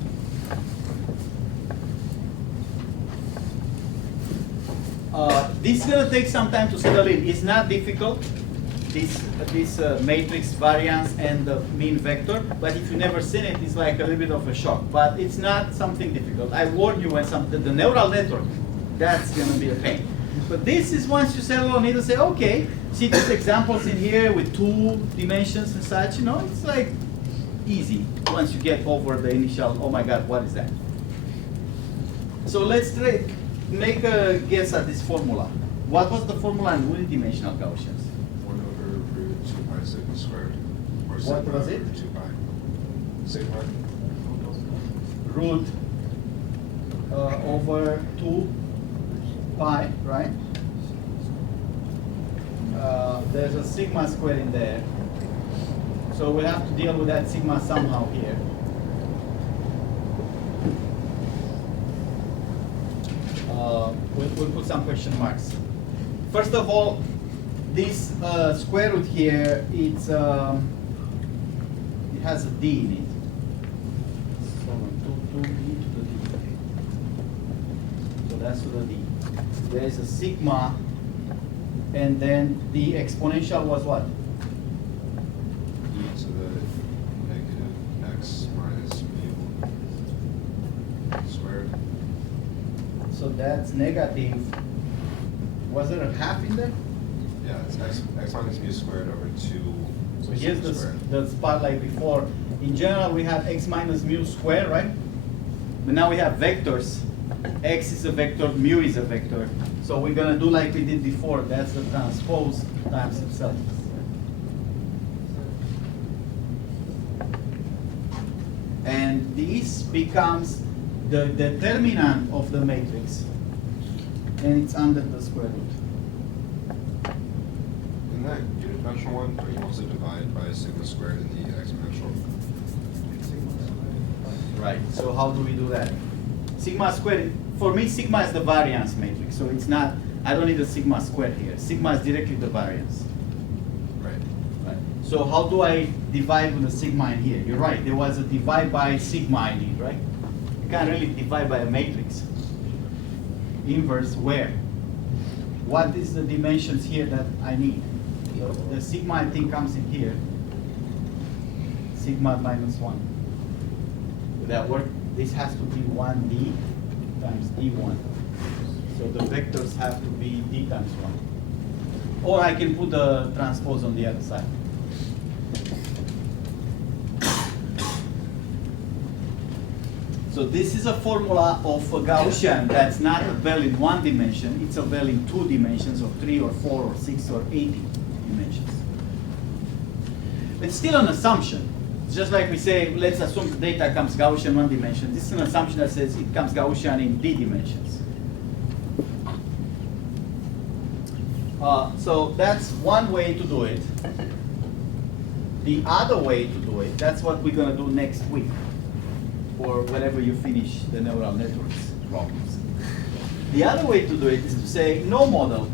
This is going to take some time to settle in. It's not difficult, this matrix variance and the mean vector, but if you've never seen it, it's like a little bit of a shock. But it's not something difficult. I warn you when the neural network That's gonna be a pain. But this is once you settle on it and say, okay, see these examples in here with 2 dimensions and such, you know, it's like easy once you get over the initial, oh my God, what is that? So let's make a guess at this formula. What was the formula in unidimensional Gaussians? 1/√2 pi sigma squared. Or What sigma was it? over 2 pi. Sigma. Root over 2 pi, right? There's a sigma squared in there. So we'll have to deal with that sigma somehow here. We'll put some question marks. First of all, this square root here, it has a d in it. So 2d to the d. So that's to the d. There is a sigma, and then the exponential was what? E to the negative x minus mu squared. So that's negative. Was there a half in there? Yeah, it's x minus mu squared over 2. So here's sigma squared. the spot like before. In general, we had x minus mu squared, right? But now we have vectors. X is a vector, mu is a vector. So we're gonna do like we did before. That's the transpose times itself. And this becomes the determinant of the matrix. And it's under the square root. In that unidimensional one, are you also divide by sigma squared in the exponential? Right, so how do we do that? Sigma squared, for me, sigma is the variance matrix, so it's not, I don't need a sigma squared here. Sigma is directly the variance. Right. Right. So how do I divide with a sigma in here? You're right, there was a divide by sigma I need, right? You can't really divide by a matrix. Inverse where? What is the dimensions here that I need? The sigma I think comes in here. Sigma minus 1. Would that work? This has to be 1d times d1. So the vectors have to be d times 1. Or I can put the transpose on the other side. So this is a formula of a Gaussian that's not a bell in 1 dimension, it's a bell in 2 dimensions, or 3 or 4 or 6 or 80 dimensions. It's still an assumption. It's just like we say, let's assume the data comes Gaussian 1 dimension. This is an assumption that says it comes Gaussian in d dimensions. So that's one way to do it. The other way to do it, that's what we're going to do next week, or whenever you finish the neural networks problems. The other way to do it is to say no model,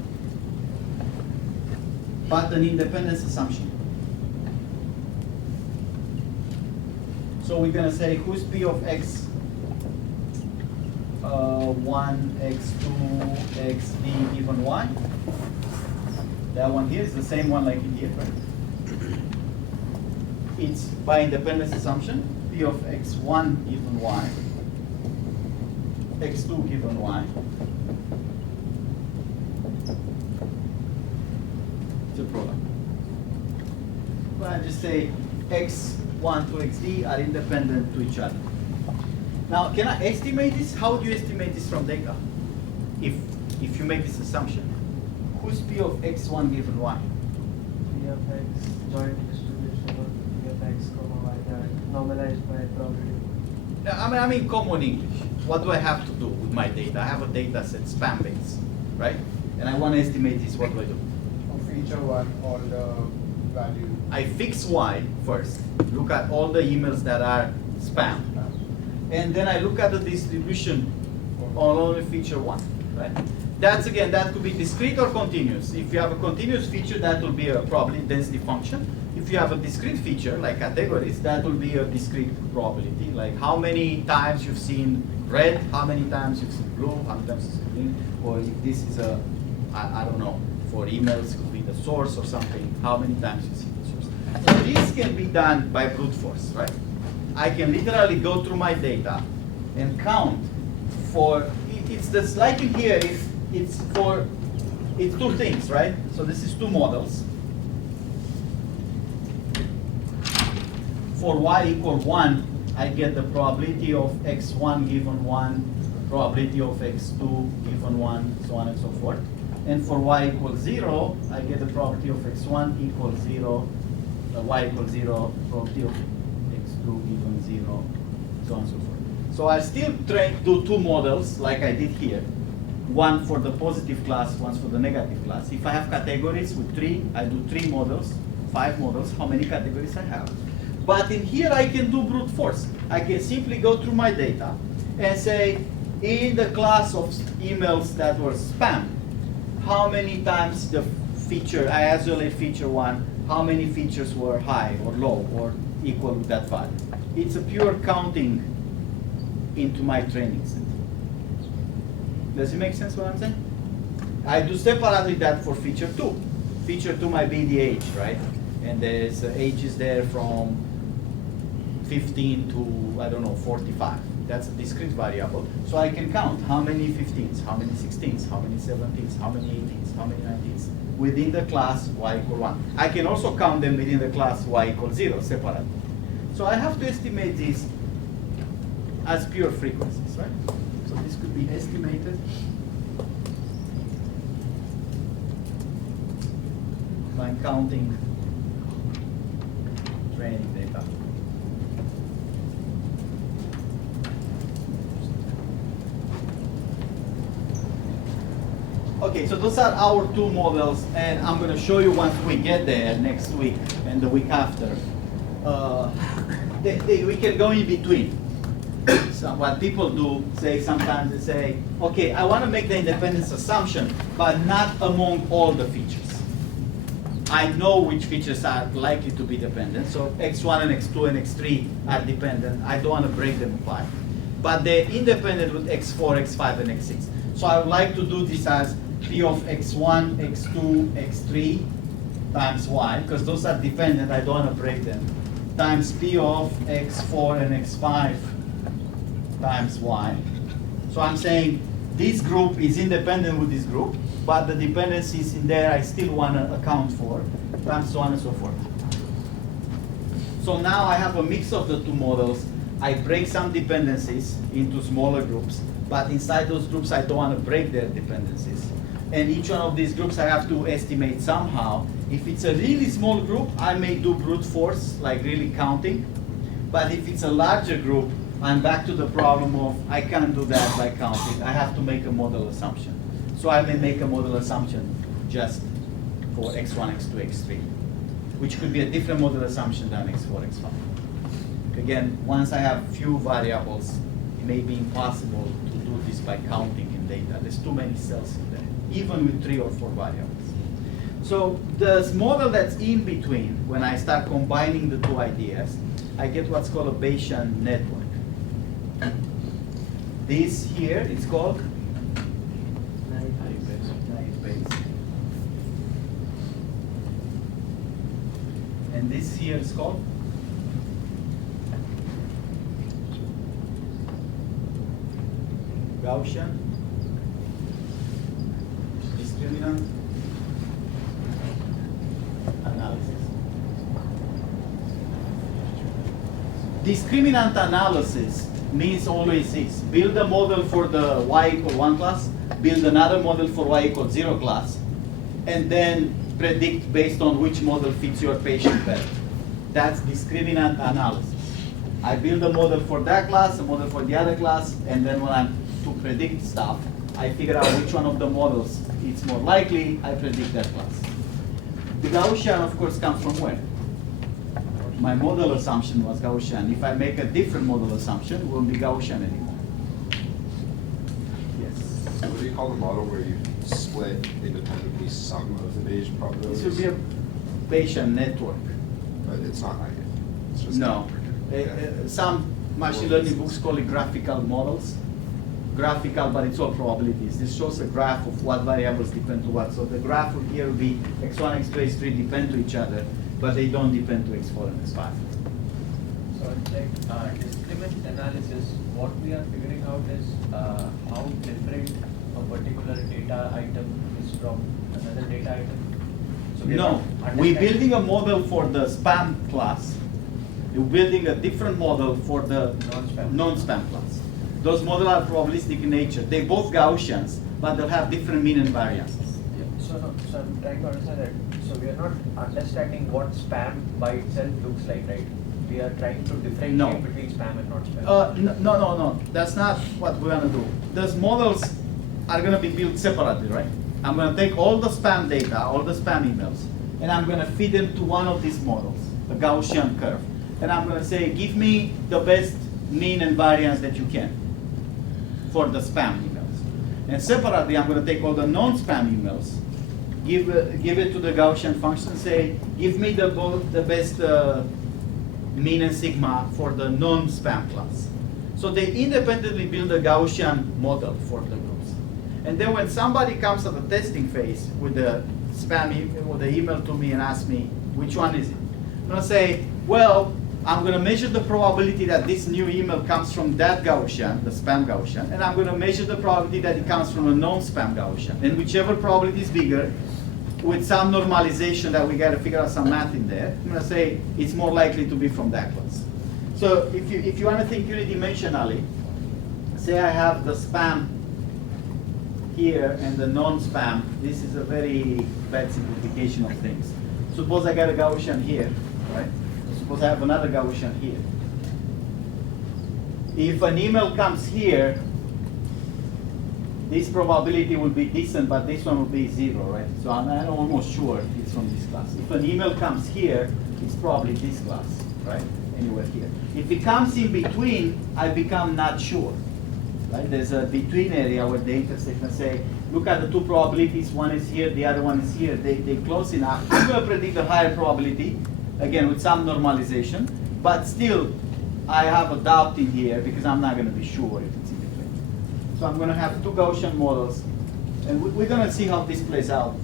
but an independence assumption. So we're going to say who's P of x 1, x2, xd given y. That one here is the same one like in here, right? It's by independence assumption, P of x1 given y, x2 given y. It's a product. Well, I just say x1 to xd are independent to each other. Now, can I estimate this? How do you estimate this from data? If you make this assumption, who's P of x1 given y? P of x joint distribution of P of x comma y that normalized by probability. I mean common English. What do I have to do with my data? I have a data set, spam based, right? And I want to estimate this. What do I do? Feature one, all the value. I fix y first. Look at all the emails that are spam. And then I look at the distribution on only feature 1, right? That's again, that could be discrete or continuous. If you have a continuous feature, that will be a probability density function. If you have a discrete feature, like categories, that will be a discrete probability. Like how many times you've seen red, how many times you've seen blue, how many times you've seen green, or if this is a, I don't know, for emails, it could be the source or something, how many times you've seen the source. So this can be done by brute force, right? I can literally go through my data and count for it's this like in here, it's two things, right? So this is two models. For y equal 1, I get the probability of x1 given 1, probability of x2 given 1, so on and so forth. And for y equals 0, I get the probability of x1 equals 0, y equals 0, probability of x2 given 0, so on and so forth. So I still do two models like I did here. One for the positive class, one for the negative class. If I have categories with 3, I do 3 models, 5 models, how many categories I have. But in here I can do brute force. I can simply go through my data and say, in the class of emails that were spam, how many times the feature, I isolate feature 1, how many features were high or low or equal to that value. It's a pure counting into my training set. Does it make sense what I'm saying? I do separately that for feature 2. Feature 2 might be the age, right? And there's age is there from 15 to, I don't know, 45. That's a discrete variable. So I can count how many 15s, how many 16s, how many 17s, how many 18s, how many 19s within the class y equal 1. I can also count them within the class y equal 0 separately. So I have to estimate these as pure frequencies, right? So this could be estimated. I'm counting training data. Okay, so those are our two models, and I'm going to show you once we get there next week and the week after. We can go in between. So what people do, sometimes they say, okay, I want to make the independence assumption, but not among all the features. I know which features are likely to be dependent, so x1 and x2 and x3 are dependent. I don't want to break them apart. But they're independent with x4, x5, and x6. So I would like to do this as p of x1, x2, x3 times y, because those are dependent, I don't want to break them, times p of x4 and x5 times y. So I'm saying this group is independent with this group, but the dependencies in there I still want to account for, times so on and so forth. So now I have a mix of the two models. I break some dependencies into smaller groups, but inside those groups I don't want to break their dependencies. And each one of these groups I have to estimate somehow. If it's a really small group, I may do brute force, like really counting. But if it's a larger group, I'm back to the problem of I can't do that by counting. I have to make a model assumption. So I may make a model assumption just for x1, x2, x3, which could be a different model assumption than x4, x5. Again, once I have few variables, it may be impossible to do this by counting in data. There's too many cells in there, even with 3 or 4 variables. So the model that's in between, when I start combining the two ideas, I get what's called a Bayesian network. This here is called naive Bayes. And this here is called Gaussian discriminant analysis. Discriminant analysis means always this: build a model for the y equal 1 class, build another model for y equal 0 class, and then predict based on which model fits your patient better. That's discriminant analysis. I build a model for that class, a model for the other class, and then when I'm to predict stuff, I figure out which one of the models is more likely, I predict that class. The Gaussian, of course, comes from where? My model assumption was Gaussian. If I make a different model assumption, it won't be Gaussian anymore. Yes? So what do you call the model where you split independently some of the Bayesian probabilities? This would be a Bayesian network. But it's not like it. It's just No. Some machine learning books call it graphical models. Graphical, but it's all probabilities. This shows a graph of what variables depend to what. So the graph here will be x1, x2, x3 depend to each other, but they don't depend to x4 and x5. So it's like discriminant analysis, what we are figuring out is how different a particular data item is from another data item. So we are No, not we're understanding- building a model for the spam class. You're building a different model for the Non-spam. non-spam class. Those models are probabilistic in nature. They're both Gaussians, but they'll have different mean and variances. So I'm trying to understand that. So we are not understanding what spam by itself looks like, right? We are trying to differentiate No. between spam and not spam. No. That's not what we're gonna do. Those models are gonna be built separately, right? I'm gonna take all the spam data, all the spam emails, and I'm gonna feed them to one of these models, a Gaussian curve. And I'm gonna say, give me the best mean and variance that you can for the spam emails. And separately, I'm gonna take all the non-spam emails, give it to the Gaussian function, say, give me the best mean and sigma for the non-spam class. So they independently build a Gaussian model for the groups. And then when somebody comes at the testing phase with the with the email to me and asks me, which one is it? I'm gonna say, well, I'm gonna measure the probability that this new email comes from that Gaussian, the spam Gaussian, and I'm gonna measure the probability that it comes from a non-spam Gaussian. And whichever probability is bigger, with some normalization that we gotta figure out some math in there, I'm gonna say it's more likely to be from that class. So if you wanna think unidimensionally, say I have the spam here and the non-spam, this is a very bad simplification of things. Suppose I got a Gaussian here, right? Suppose I have another Gaussian here. If an email comes here, this probability will be decent, but this one will be 0, right? So I'm almost sure it's from this class. If an email comes here, it's probably this class, right? Anywhere here. If it comes in between, I become not sure, right? There's a between area where the intersect and say, look at the two probabilities, one is here, the other one is here. They're close enough. I'm going to predict a higher probability, again, with some normalization, but still, I have a doubt in here because I'm not going to be sure if it's in between. So I'm going to have two Gaussian models, and we're going to see how this plays out.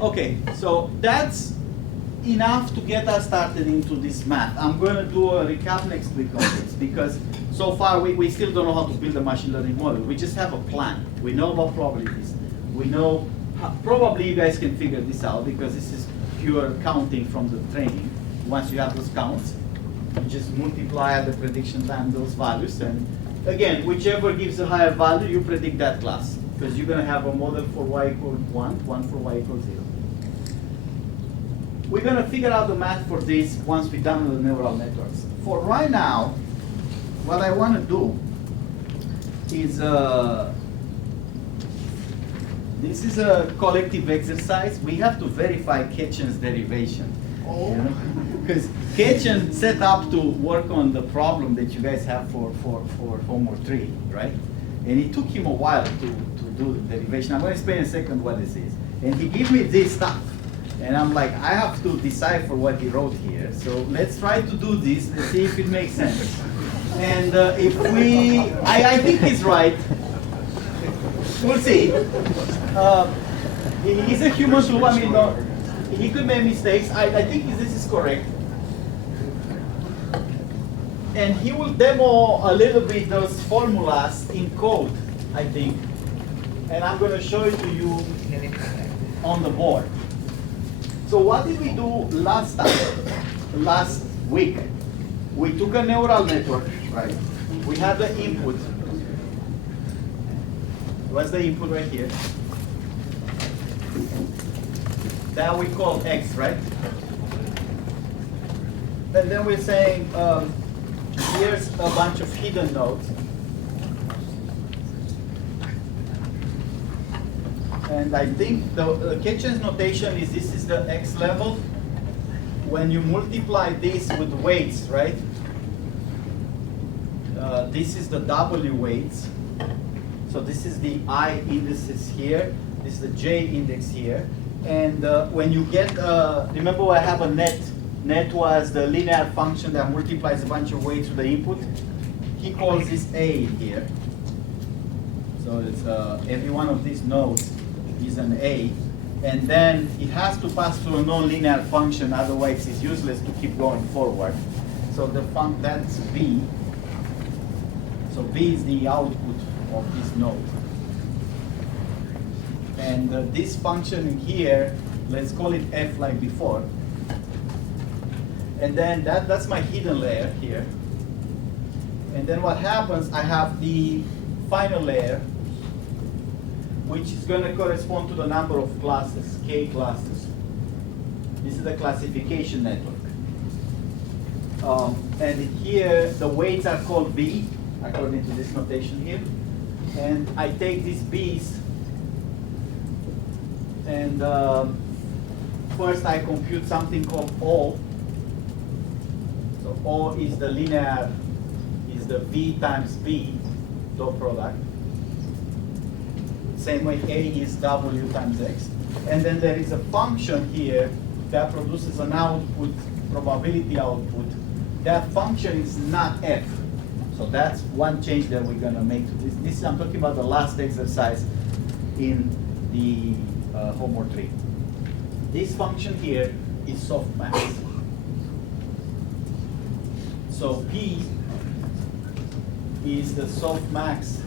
Okay, so that's enough to get us started into this math. I'm going to do a recap next week on this because so far we still don't know how to build a machine learning model. We just have a plan. We know about probabilities. We know, probably you guys can figure this out because this is pure counting from the training. Once you have those counts, you just multiply at the prediction time those values, and again, whichever gives a higher value, you predict that class because you're going to have a model for y equals 1, one for y equals 0. We're going to figure out the math for this once we're done with the neural networks. For right now, what I want to do is, this is a collective exercise. We have to verify Ketchen's derivation. Because Ketchen set up to work on the problem that you guys have for homework 3, right? And it took him a while to do the derivation. I'm going to explain in a second what this is. And he gave me this stuff. And I'm like, I have to decipher what he wrote here. So let's try to do this. Let's see if it makes sense. And if I think he's right. We'll see. He's a human too. I mean, no, he could make mistakes. I think this is correct. And he will demo a little bit those formulas in code, I think. And I'm going to show it to you on the board. So what did we do last week? We took a neural network, right? We had the input. What's the input right here? That we call X, right? And then we're saying, here's a bunch of hidden nodes. And I think the Ketchen's notation is this is the X level. When you multiply this with weights, right? This is the W weights. So this is the I indices here. This is the J index here. And when you get, remember I have a net. Net was the linear function that multiplies a bunch of weights with the input. He calls this A here. So it's every one of these nodes is an A. And then it has to pass through a nonlinear function, otherwise it's useless to keep going forward. So that's V. So V is the output of this node. And this function in here, let's call it F like before. And then that's my hidden layer here. And then what happens, I have the final layer, which is going to correspond to the number of classes, K classes. This is the classification network. And here, the weights are called V, according to this notation here. And I take these B's, and first I compute something called O. So O is the linear, is the V times V dot product. Same way A is W times X. And then there is a function here that produces an output, probability output. That function is not F. So that's one change that we're going to make to this. This I'm talking about the last exercise in the homework 3. This function here is softmax. So P is the softmax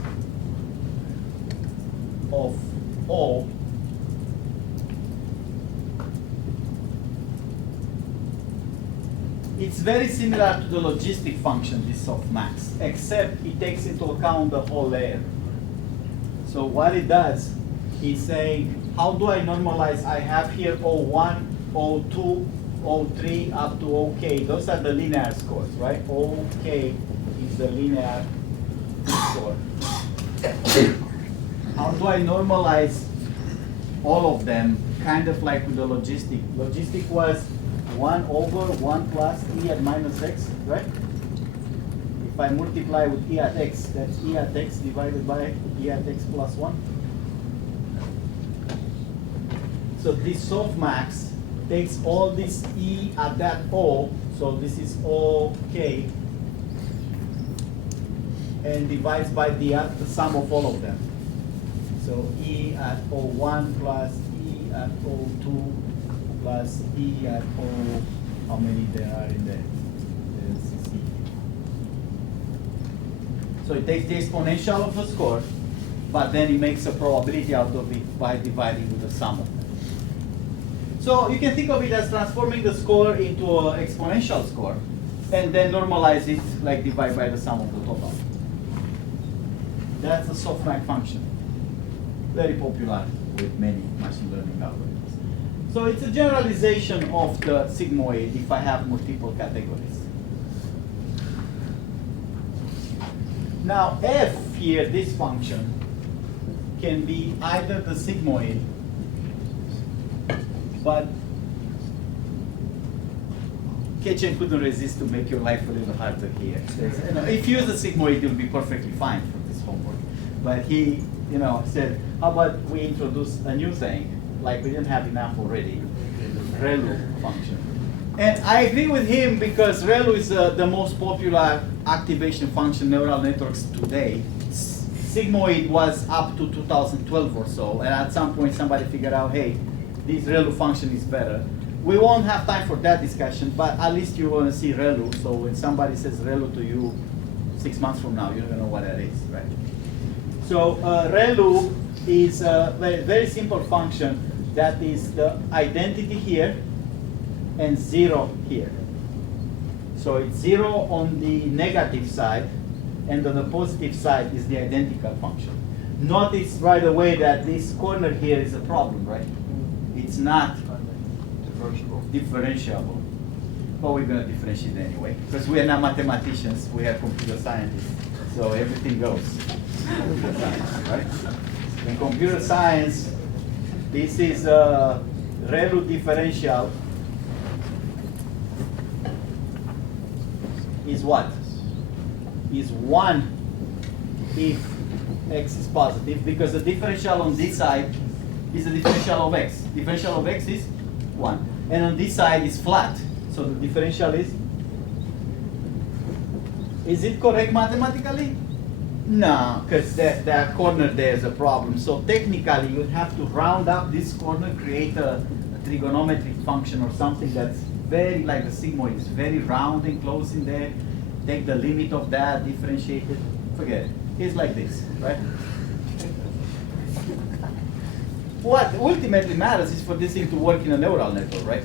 of O it's very similar to the logistic function, this softmax, except it takes into account the whole layer. So what it does is saying, how do I normalize? I have here O1, O2, O3 up to OK. Those are the linear scores, right? OK is the linear score. How do I normalize all of them, kind of like with the logistic? Logistic was 1 over 1 plus E at minus X, right? If I multiply with E at X, that's E at X divided by E at X plus 1. So this softmax takes all this E at that O, so this is OK, and divides by the sum of all of them. So E at O1 plus E at O2 plus E at O, how many there are in there? There's C. So it takes the exponential of the score, but then it makes a probability out of it by dividing with the sum of them. So you can think of it as transforming the score into an exponential score, and then normalize it, like divide by the sum of the total. That's the softmax function. Very popular with many machine learning algorithms. So it's a generalization of the sigmoid if I have multiple categories. Now f here, this function, can be either the sigmoid, but Ketchen couldn't resist to make your life a little harder here. If you use a sigmoid, it will be perfectly fine for this homework. But he said, how about we introduce a new thing, like we didn't have enough already, ReLU function. And I agree with him because ReLU is the most popular activation function neural networks today. Sigmoid was up to 2012 or so, and at some point somebody figured out, hey, this ReLU function is better. We won't have time for that discussion, but at least you want to see ReLU, so when somebody says ReLU to you 6 months from now, you're going to know what that is, right? So ReLU is a very, very simple function that is the identity here and 0 here. So it's 0 on the negative side, and on the positive side is the identical function. Notice right away that this corner here is a problem, right? It's not differentiable. But we're going to differentiate anyway, because we are not mathematicians, we are computer scientists, so everything goes. Computer science, right? In computer science, this is a ReLU differential is what? Is 1 if x is positive, because the differential on this side is the differential of x. Differential of x is 1. And on this side is flat. So the differential is it correct mathematically? No, because that corner there is a problem. So technically, you would have to round up this corner, create a trigonometric function or something that's very like the sigmoid, is very round and close in there. Take the limit of that, differentiate it. Forget it. It's like this, right? What ultimately matters is for this thing to work in a neural network, right?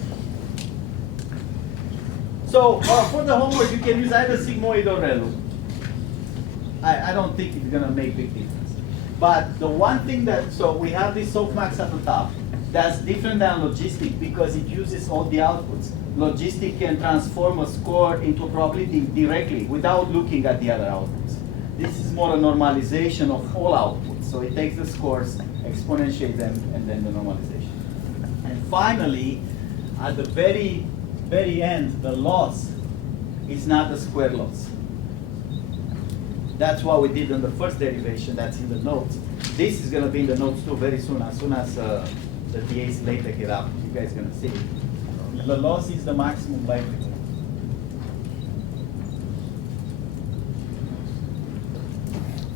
So for the homework, you can use either sigmoid or ReLU. I don't think it's gonna make big difference. But the one thing that, so we have this softmax at the top. That's different than logistic because it uses all the outputs. Logistic can transform a score into a probability directly without looking at the other outputs. This is more a normalization of all outputs. So it takes the scores, exponentiates them, and then the normalization. And finally, at the very end, the loss is not the square loss. That's what we did in the first derivation. That's in the notes. This is going to be in the notes too very soon. As soon as the TAs later get up, you guys are going to see it. The loss is the maximum likelihood.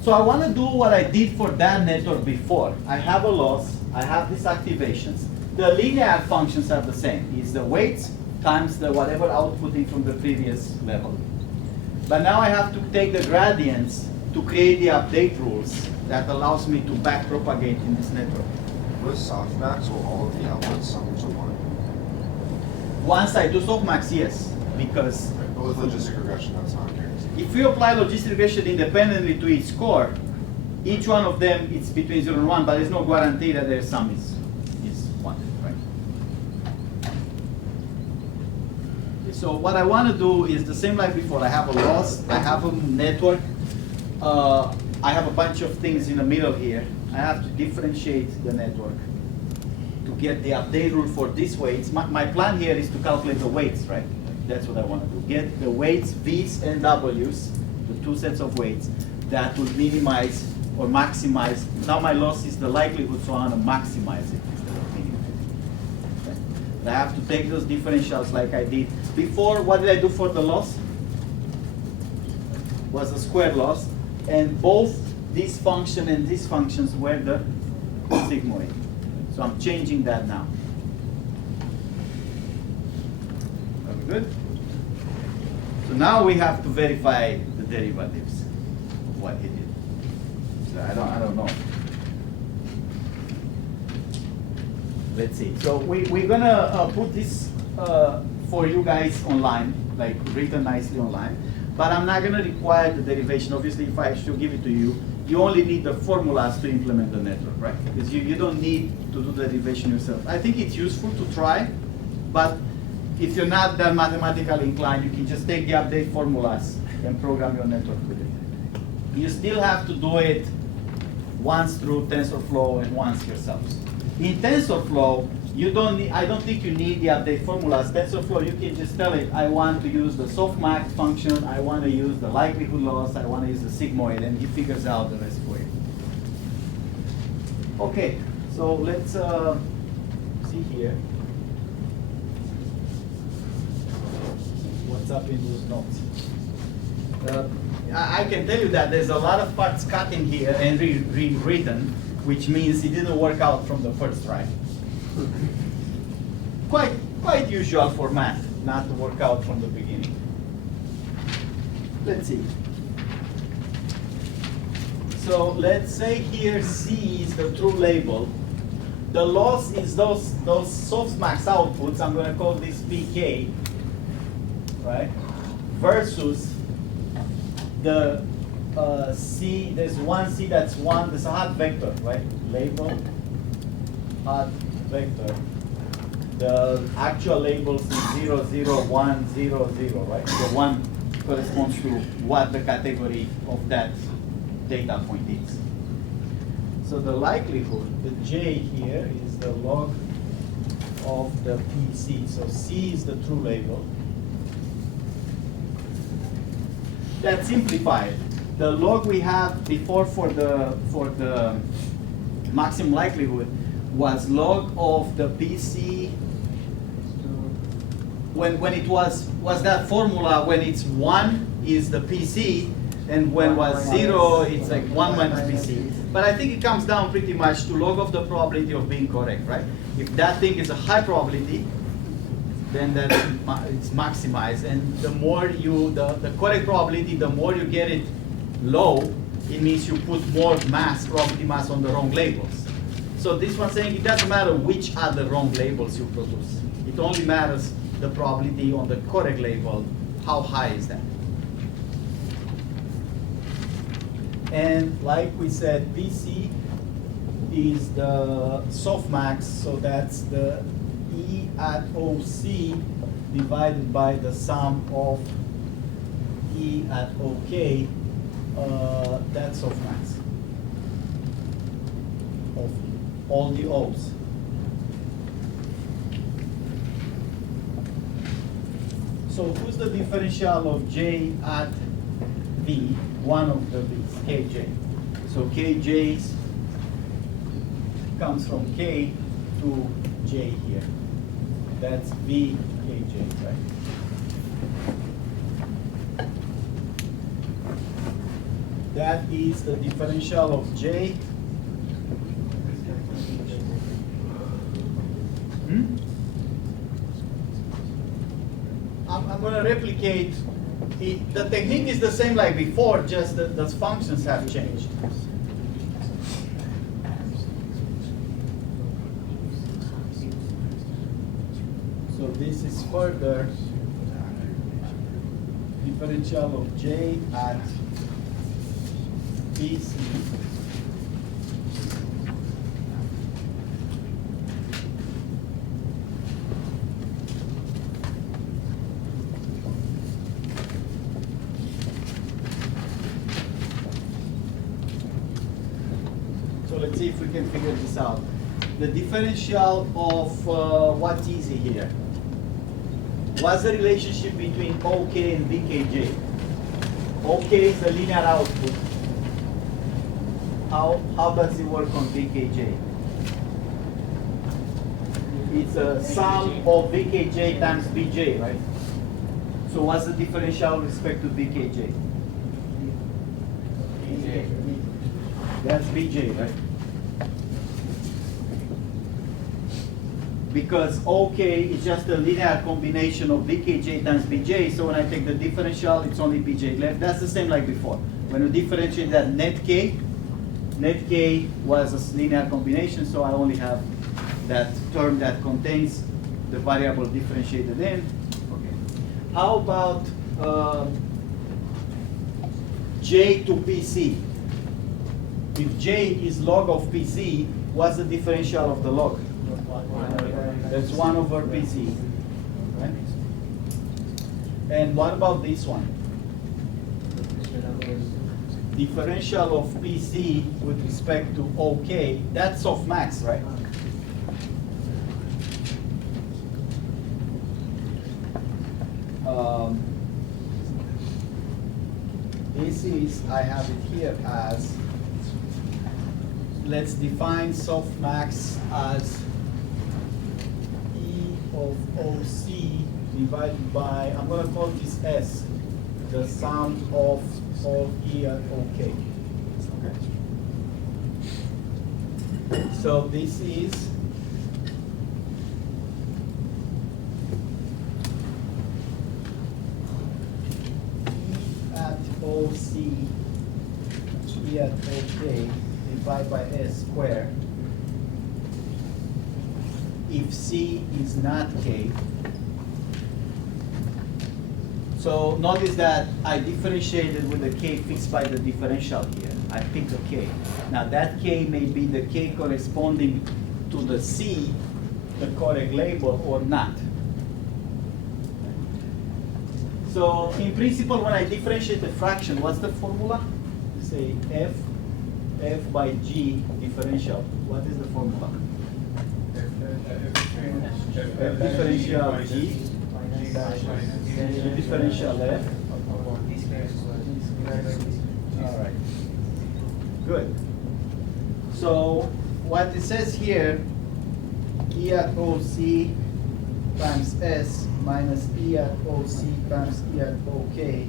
So I want to do what I did for that network before. I have a loss. I have these activations. The linear functions are the same. It's the weights times the whatever outputting from the previous level. But now I have to take the gradients to create the update rules that allows me to back propagate in this network. With softmax, will all of the outputs sum to 1? Once I do softmax, yes, because But with logistic regression, that's not guaranteed. if we apply logistic regression independently to each score, each one of them is between 0 and 1, but there's no guarantee that their sum is 1, right? So what I want to do is the same like before. I have a loss, I have a network, I have a bunch of things in the middle here. I have to differentiate the network to get the update rule for these weights. My plan here is to calculate the weights, right? That's what I want to do. Get the weights, V's and W's, the two sets of weights, that will minimize or maximize. Now my loss is the likelihood, so I want to maximize it instead of minimize it. Okay? But I have to take those differentials like I did before. What did I do for the loss? Was a square loss, and both this function and these functions were the sigmoid. So I'm changing that now. Are we good? So now we have to verify the derivatives of what he did. So I don't know. Let's see. So we're gonna put this for you guys online, like written nicely online. But I'm not gonna require the derivation. Obviously, if I should give it to you, you only need the formulas to implement the network, right? Because you don't need to do the derivation yourself. I think it's useful to try, but if you're not that mathematically inclined, you can just take the update formulas and program your network with it. You still have to do it once through TensorFlow and once yourselves. In TensorFlow, you don't need, I don't think you need the update formulas. TensorFlow, you can just tell it, I want to use the softmax function, I want to use the likelihood loss, I want to use the sigmoid, and he figures out the rest for you. Okay, so let's see here. What's up in those notes? I can tell you that there's a lot of parts cut in here and rewritten, which means it didn't work out from the first try. Quite usual for math, not to work out from the beginning. Let's see. So let's say here C is the true label. The loss is those softmax outputs. I'm going to call this PK, right? Versus the C. There's one C that's 1. There's a hot vector, right? Label hot vector. The actual labels is 0, 0, 1, 0, 0, right? The 1 corresponds to what the category of that data point is. So the likelihood, the J here is the log of the PC. So C is the true label. That's simplified. The log we had before for the maximum likelihood was log of the PC. When it was that formula, when it's 1 is the PC, And when was 0, it's like 1 minus BC. But I think it comes down pretty much to log of the probability of being correct, right? If that thing is a high probability, then it's maximized. And the more the correct probability, the more you get it low, it means you put more mass, probability mass on the wrong labels. So this one's saying it doesn't matter which are the wrong labels you produce. It only matters the probability on the correct label. How high is that? And like we said, BC is the softmax, so that's the E at OC divided by the sum of E at OK. That's softmax of all the O's. So who's the differential of J at V? One of the V's, Kj. So Kj comes from K to J here. That's V Kj, right? That is the differential of J. I'm going to replicate it. The technique is the same like before, just that the functions have changed. So this is further differential of J at BC So let's see if we can figure this out. The differential of what's easy here? What's the relationship between OK and VKJ? OK is the linear output. How does it work on VKJ? It's a sum of VKJ times BJ, right? So what's the differential with respect to VKJ? That's BJ, right? Because OK is just a linear combination of VKJ times BJ, so when I take the differential, it's only BJ left. That's the same like before. When you differentiate that net K was a linear combination, so I only have that term that contains the variable differentiated in. Okay. How about J to PC? If J is log of PC, what's the differential of the log? That's 1 over PC. Right? And what about this one? Differential of PC with respect to OK, that's softmax, right? This is, I have it here as, let's define softmax as E of OC divided by, I'm going to call this S, the sum of E at OK. Okay. So this is E at OC, E at OK, divided by S squared. If C is not K. So notice that I differentiated with the K fixed by the differential here. I picked a K. Now that K may be the K corresponding to the C, the correct label, or not. So in principle, when I differentiate the fraction, what's the formula? Say F by G differential. What is the formula? F differential G, the differential F. All right. Good. So what it says here, E at OC times S minus E at OC times E at OK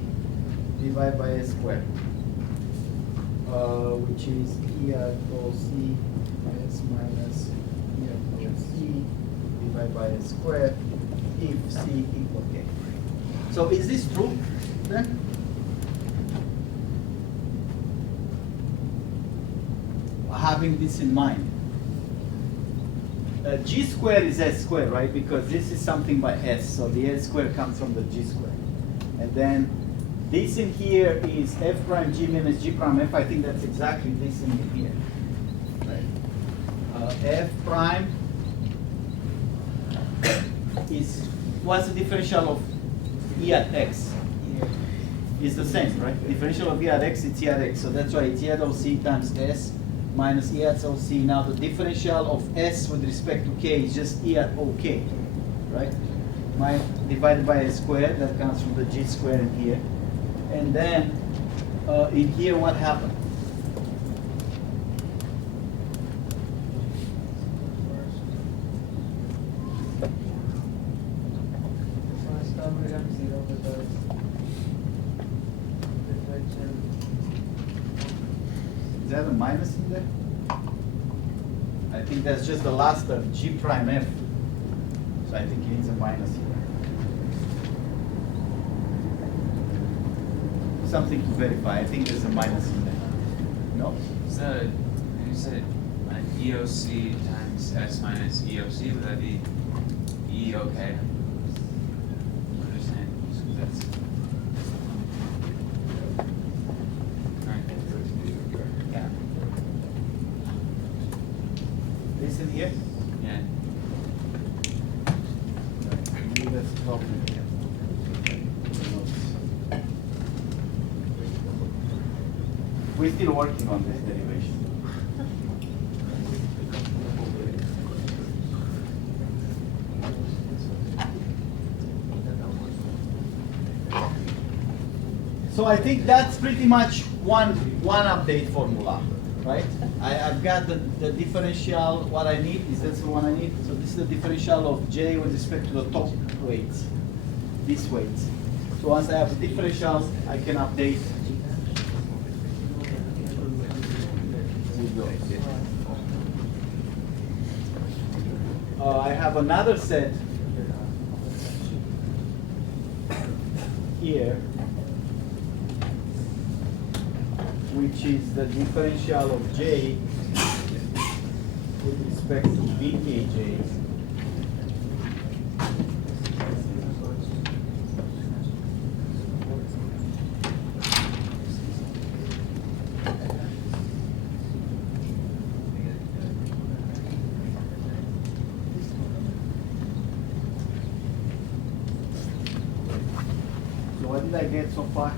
divided by S squared, which is E at OC S minus E at OC divided by S squared if C equal K. So is this true then? Having this in mind. G squared is S squared, right? Because this is something by S, so the S squared comes from the G squared. And then this in here is F prime G minus G prime F. I think that's exactly this in here, right? F prime is, what's the differential of E at X? Is the same, right? Differential of E at X, it's E at X. So that's why it's E at OC times S minus E at OC. Now the differential of S with respect to K is just E at OK, right? Divided by S squared, that comes from the G squared in here. And then in here, what happened? First term becomes 0 because differential. Is that a minus in there? I think that's just the last of G prime F. So I think it needs a minus here. Something to verify. I think there's a minus in there. No? So you said EOC times S minus EOC, would that be EOK? Understand? So that's right. Yeah. This in here? Yeah. Maybe that's probably here. We're still working on this derivation. So I think that's pretty much one update formula, right? I've got the differential, what I need, is this the one I need? So this is the differential of J with respect to the top weights, these weights. So once I have the differential, I can update with those. I have another set here, which is the differential of J with respect to BKJ. So what did I get so far?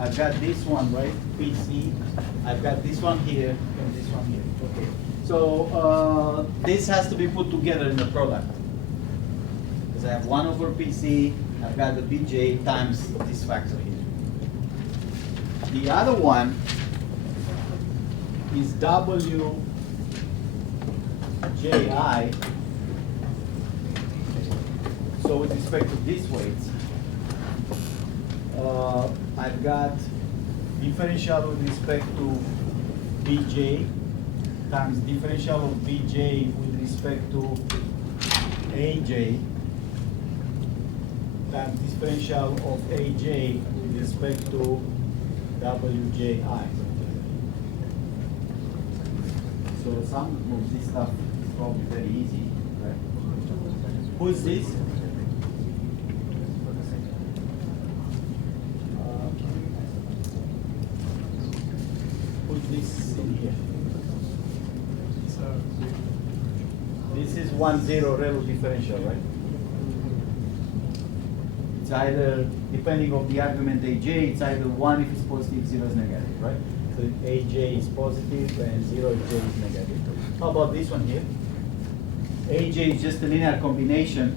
I've got this one, right? PC. I've got this one here and this one here. Okay. So this has to be put together in the product. Because I have 1 over PC, I've got the BJ times this factor here. The other one is WJI. So with respect to these weights, I've got differential with respect to Bj times differential of Bj with respect to Aj times differential of Aj with respect to Wji. So some of this stuff is probably very easy, right? Who's this? This in here. This is 1, 0 relative differential, right? It's either, depending on the argument Aj, it's either 1 if it's positive, 0 is negative, right? So Aj is positive and 0 if J is negative. How about this one here? Aj is just a linear combination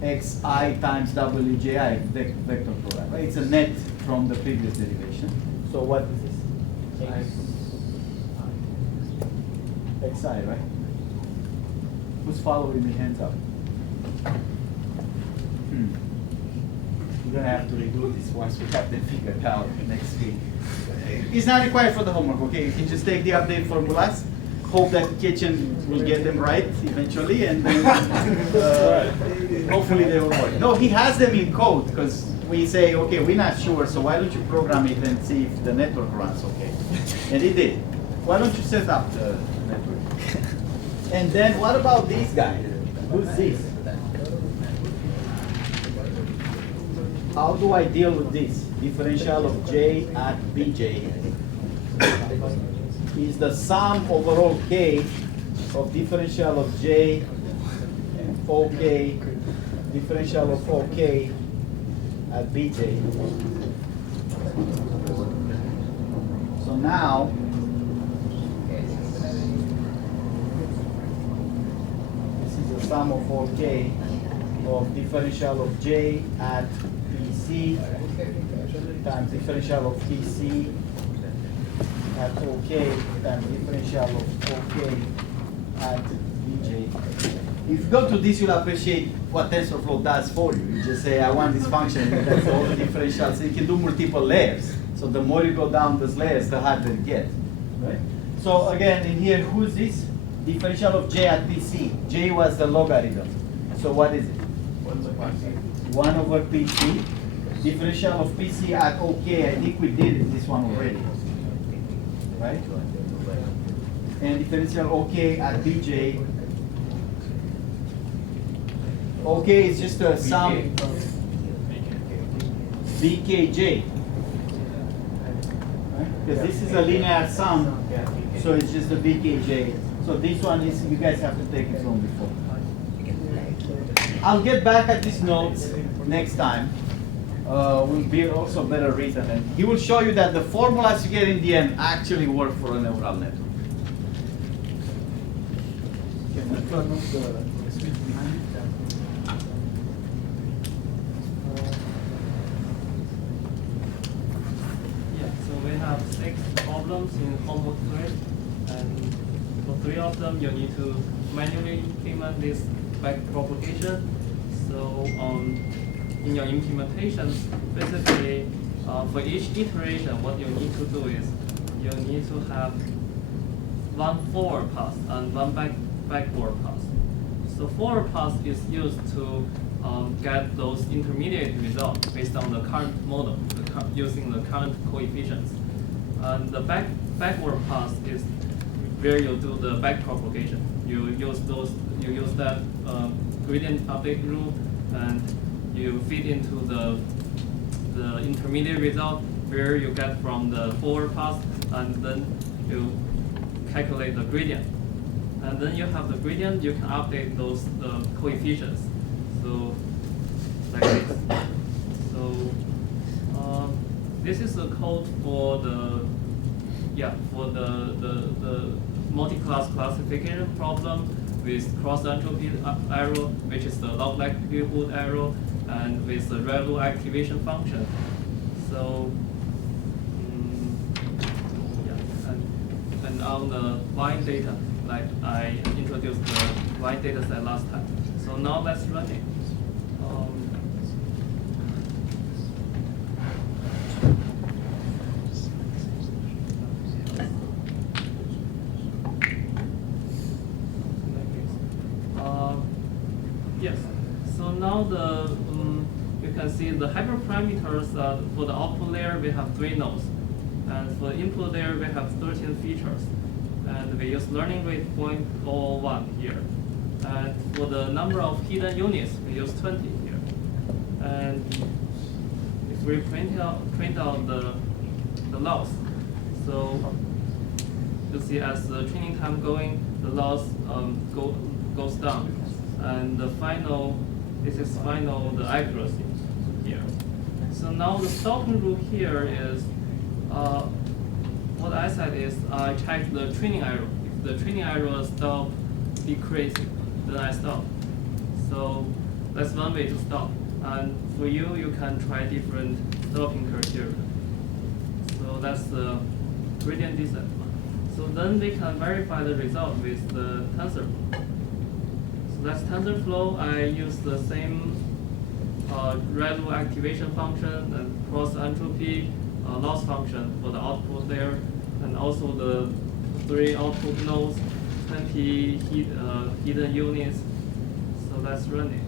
xi times wji, vector product, right? It's a net from the previous derivation. So what is this? Xi, right? Who's following me? Hands up. We're gonna have to redo this once we have them figured out next week. It's not required for the homework, okay? You can just take the update formulas, hope that Kitchen will get them right eventually, and then hopefully they will work. No, he has them in code, because we say, okay, we're not sure, so why don't you program it and see if the network runs okay? And he did. Why don't you set up the network? And then what about these guys? Who's this? How do I deal with this? Differential of j at bj is the sum over all k of differential of j and ok, differential of ok at bj. So now, this is the sum of all k of differential of j at pc times differential of pc at OK times differential of OK at bj. If you go to this, you'll appreciate what TensorFlow does for you. You just say, I want this function, and that's all the differentials. So you can do multiple layers. So the more you go down those layers, the harder it gets. Right? So again, in here, who's this? Differential of j at pc. J was the logarithm. So what is it? 1 over pc. Differential of pc at OK, I think we did this one already. Right? And differential OK at bj. OK is just a sum bkj. Right? Because this is a linear sum, so it's just a bkj. So this one is, you guys have to take it from before. I'll get back at these notes next time. Will be also better written, and he will show you that the formulas you get in the end actually work for a neural network. Can we turn off the switch behind it? Yeah, so we have 6 problems in homework 3, and for 3 of them you need to manually implement this back propagation. So in your implementation, basically, for each iteration, what you need to do is you need to have one forward pass and one backward pass. So forward pass is used to get those intermediate results based on the current model, using the current coefficients. And the backward pass is where you do the back propagation. You use that gradient update rule, and you feed into the intermediate result where you get from the forward pass, and then you calculate the gradient. And then you have the gradient, you can update the coefficients. So like this. So this is the code for the multi-class classification problem with cross entropy arrow, which is the log likelihood arrow, and with the ReLU activation function. So and on the line data, like I introduced the line data set last time. So now let's run it. Yes. So now you can see the hyperparameters for the output layer. We have 3 nodes, and for the input layer we have 13 features, and we use learning rate 0.01 here. And for the number of hidden units, we use 20 here. And if we print out the loss, so you see as the training time going, the loss goes down. And the the accuracy here. So now the stopping rule here is, what I said is I check the training error. If the training error stop decreasing, then I stop. So that's one way to stop. And for you, you can try different stopping criteria. So that's the gradient descent one. So then we can verify the result with the TensorFlow. That's TensorFlow. I use the same random activation function and cross entropy loss function for the output there, and also the 3 output nodes, 20 hidden units. So that's running.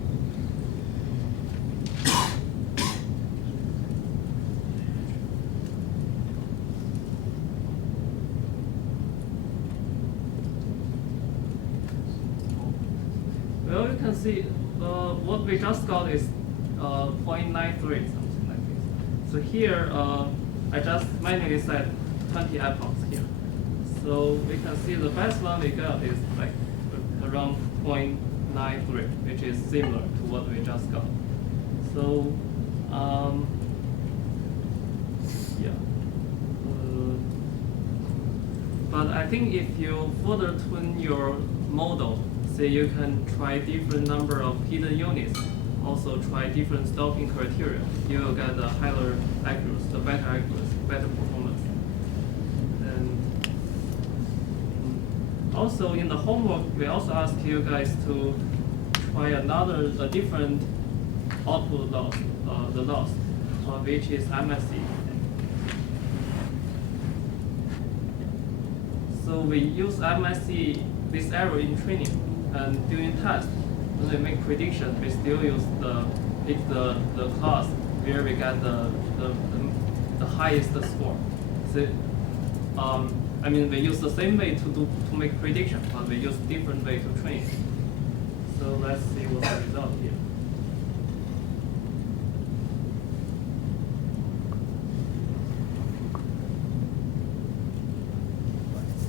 Well, you can see what we just got is 0.93, something like this. So here, I just manually set 20 epochs here. So we can see the best one we got is like around 0.93, which is similar to what we just got. So, yeah. But I think if you further tune your model, say you can try different number of hidden units, also try different stopping criteria, you will get a higher accuracy, the better accuracy, better performance. And also in the homework, we also ask you guys to try a different output loss, the loss, which is MSE. So we use MSE, this error in training, and during test, when we make prediction, we still use the class where we get the highest score. So, I mean, we use the same way to make prediction, but we use different way to train. So let's see what's the result here.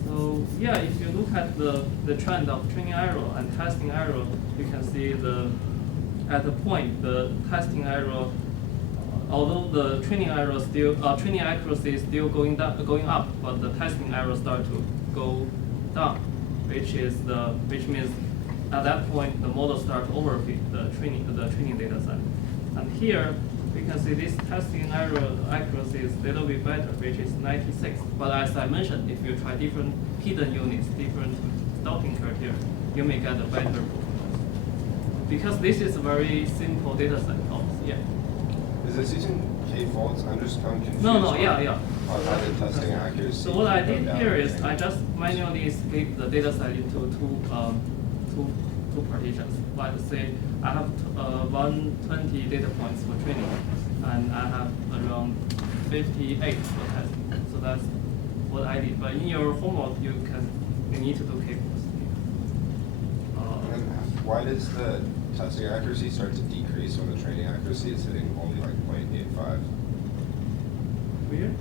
So yeah, if you look at the trend of training error and testing error, you can see at the point the testing error, although the training error still training accuracy is still going up, but the testing error start to go down, which means at that point the model start to overfit the training data set. And here we can see this testing error accuracy is a little bit better, which is 96. But as I mentioned, if you try different hidden units, different stopping criteria, you may get a better performance. Because this is a very simple data set. Yeah. Is this using k-folds? I'm confused. No, yeah. On how the testing accuracy. So what I did here is I just manually split the data set into two partitions. Like say I have 120 data points for training, and I have around 58 for testing. So that's what I did. But in your homework, you need to do k-folds. Why does the testing accuracy start to decrease when the training accuracy is hitting only like 0.85? Weird?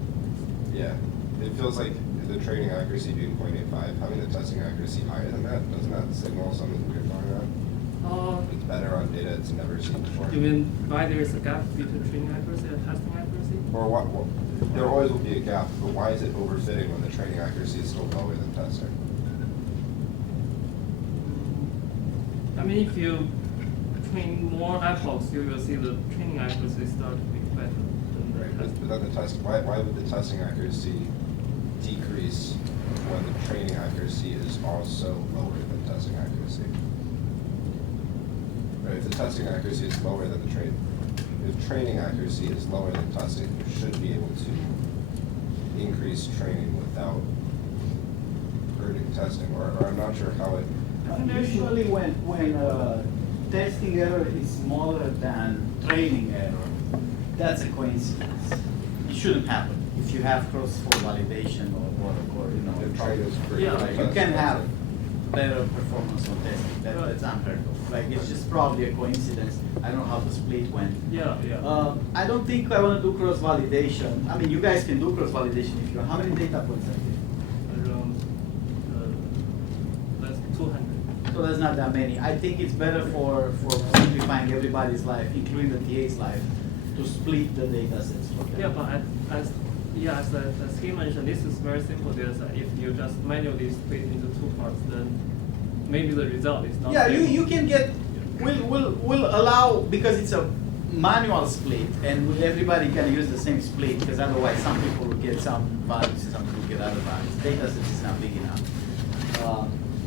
Yeah. It feels like the training accuracy being 0.85, having the testing accuracy higher than that, doesn't that signal something weird going on? It's better on data it's never seen before. You mean why there is a gap between training accuracy and testing accuracy? Or what? Well, there always will be a gap, but why is it overfitting when the training accuracy is still lower than testing? I mean, if you train more epochs, you will see the training accuracy start to be better than the Right, testing. but then the test, why would the testing accuracy decrease when the training accuracy is also lower than testing accuracy? Right, if the testing accuracy is lower than if training accuracy is lower than testing, you should be able to increase training without hurting testing, or I'm not sure how it. Usually when testing error is smaller than training error, that's a coincidence. It shouldn't happen. If you have cross-fault validation or you know, If training is pretty Yeah. high, you testing can is have low. better performance on testing. That's unheard of. Like it's just probably a coincidence. I don't know how the split went. Yeah. I don't think I want to do cross-validation. I mean, you guys can do cross-validation if you want. How many data points are there? Around that's 200. So there's not that many. I think it's better for simplifying everybody's life, including the TA's life, to split the data sets. For them. Yeah, but as he mentioned, this is very simple data set. If you just manually split into two parts, then maybe the result is not. Yeah, stable. you can get. We'll allow, because it's a manual split, and everybody can use the same split, because otherwise some people will get some values, some people will get other values. Data set is not big enough.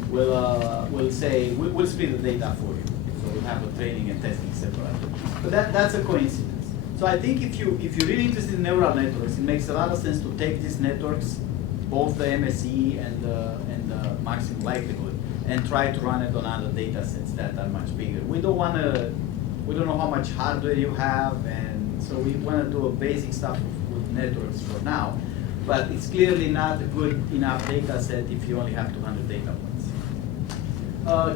We'll split the data for you. So would have a training and testing separately. But that's a coincidence. So I think if you're really interested in neural networks, it makes a lot of sense to take these networks, both the MSE and the maximum likelihood, and try to run it on other data sets that are much bigger. We don't know how much hardware you have, and so we want to do a basic stuff with networks for now. But it's clearly not a good enough data set if you only have 200 data points.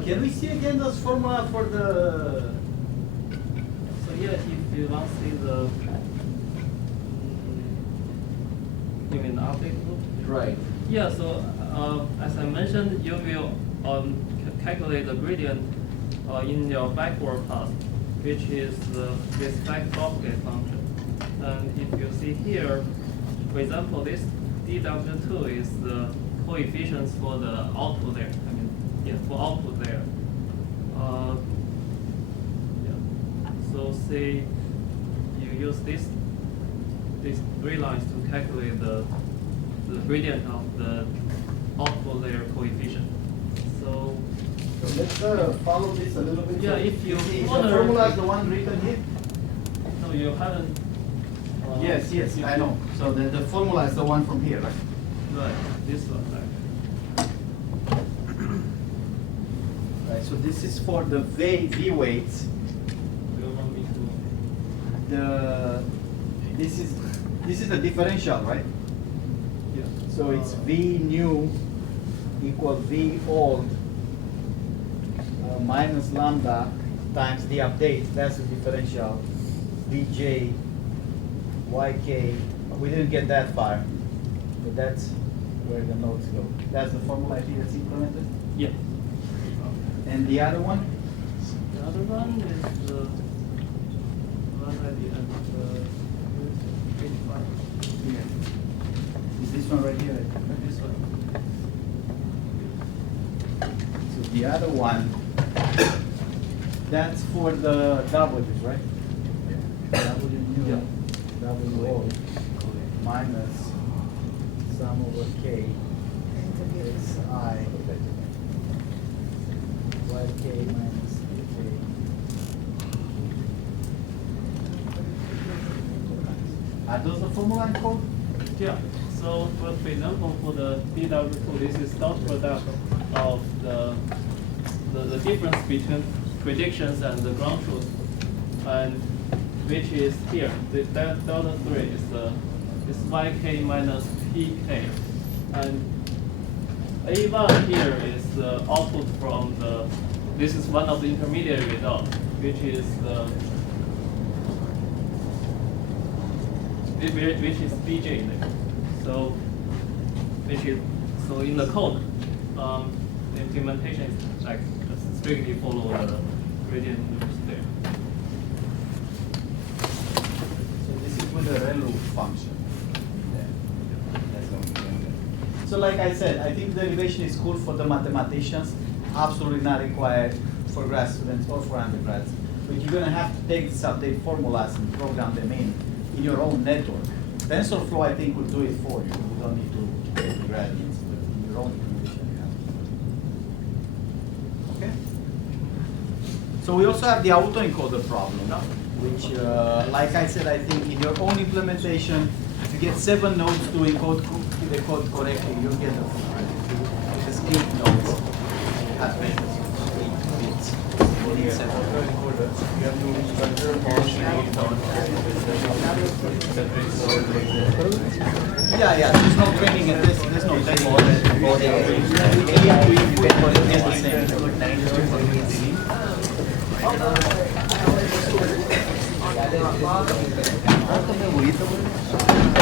Can we see again those formula for the? So yeah, if you want to see the, you mean the update loop? Right. Yeah. So as I mentioned, you will calculate the gradient in your backward path, which is this backpropagate function. And if you see here, for example, this dw2 is the coefficients for the output there. I mean, yeah, for output there. Yeah. So say you use these three lines to calculate the gradient of the output layer coefficient. So let's follow this a little bit. yeah, if you the wanna- formula is the one written here. no, you haven't. Yes, I know. So the formula is the one from here, right? Right, this one, right. Right. So this is for the V weights. You want me to? This is the differential, right? Yeah. So it's V new equal V old minus lambda times the update. That's the differential. Vj yk. We didn't get that far, but that's where the nodes go. That's the formula I think that's implemented. Yeah. And the other one? The other one is the one at the end of the page 5. Here. Is this one right here? This one. So the other one, that's for the W's, right? W new, Yeah. W old minus sum over K xi yk minus ek. Are those the formula in code? Yeah. So for example, for the dw2, this is dot product of the difference between predictions and the ground truth, and which is here. The delta 3 is yk minus pk, and A1 here is the output from the. This is one of the intermediate results, which is the. Which is bj there. So, so in the code, the implementation is like just strictly follow the gradient loops there. So this is with the ReLU function. That's what we're doing there. So like I said, I think derivation is cool for the mathematicians, absolutely not required for grad students or for undergrads. But you're gonna have to take these update formulas and program them in your own network. TensorFlow, I think, will do it for you. You don't need to take the gradients, but in your own implementation, you have to. Okay? So we also have the autoencoder problem, which, like I said, I think in your own implementation, if you get 7 nodes to encode the code correctly, you'll get the full credit. Because 8 nodes have 8 bits. You need 7. You have to structure Yeah, there's no training and there's no training. The same.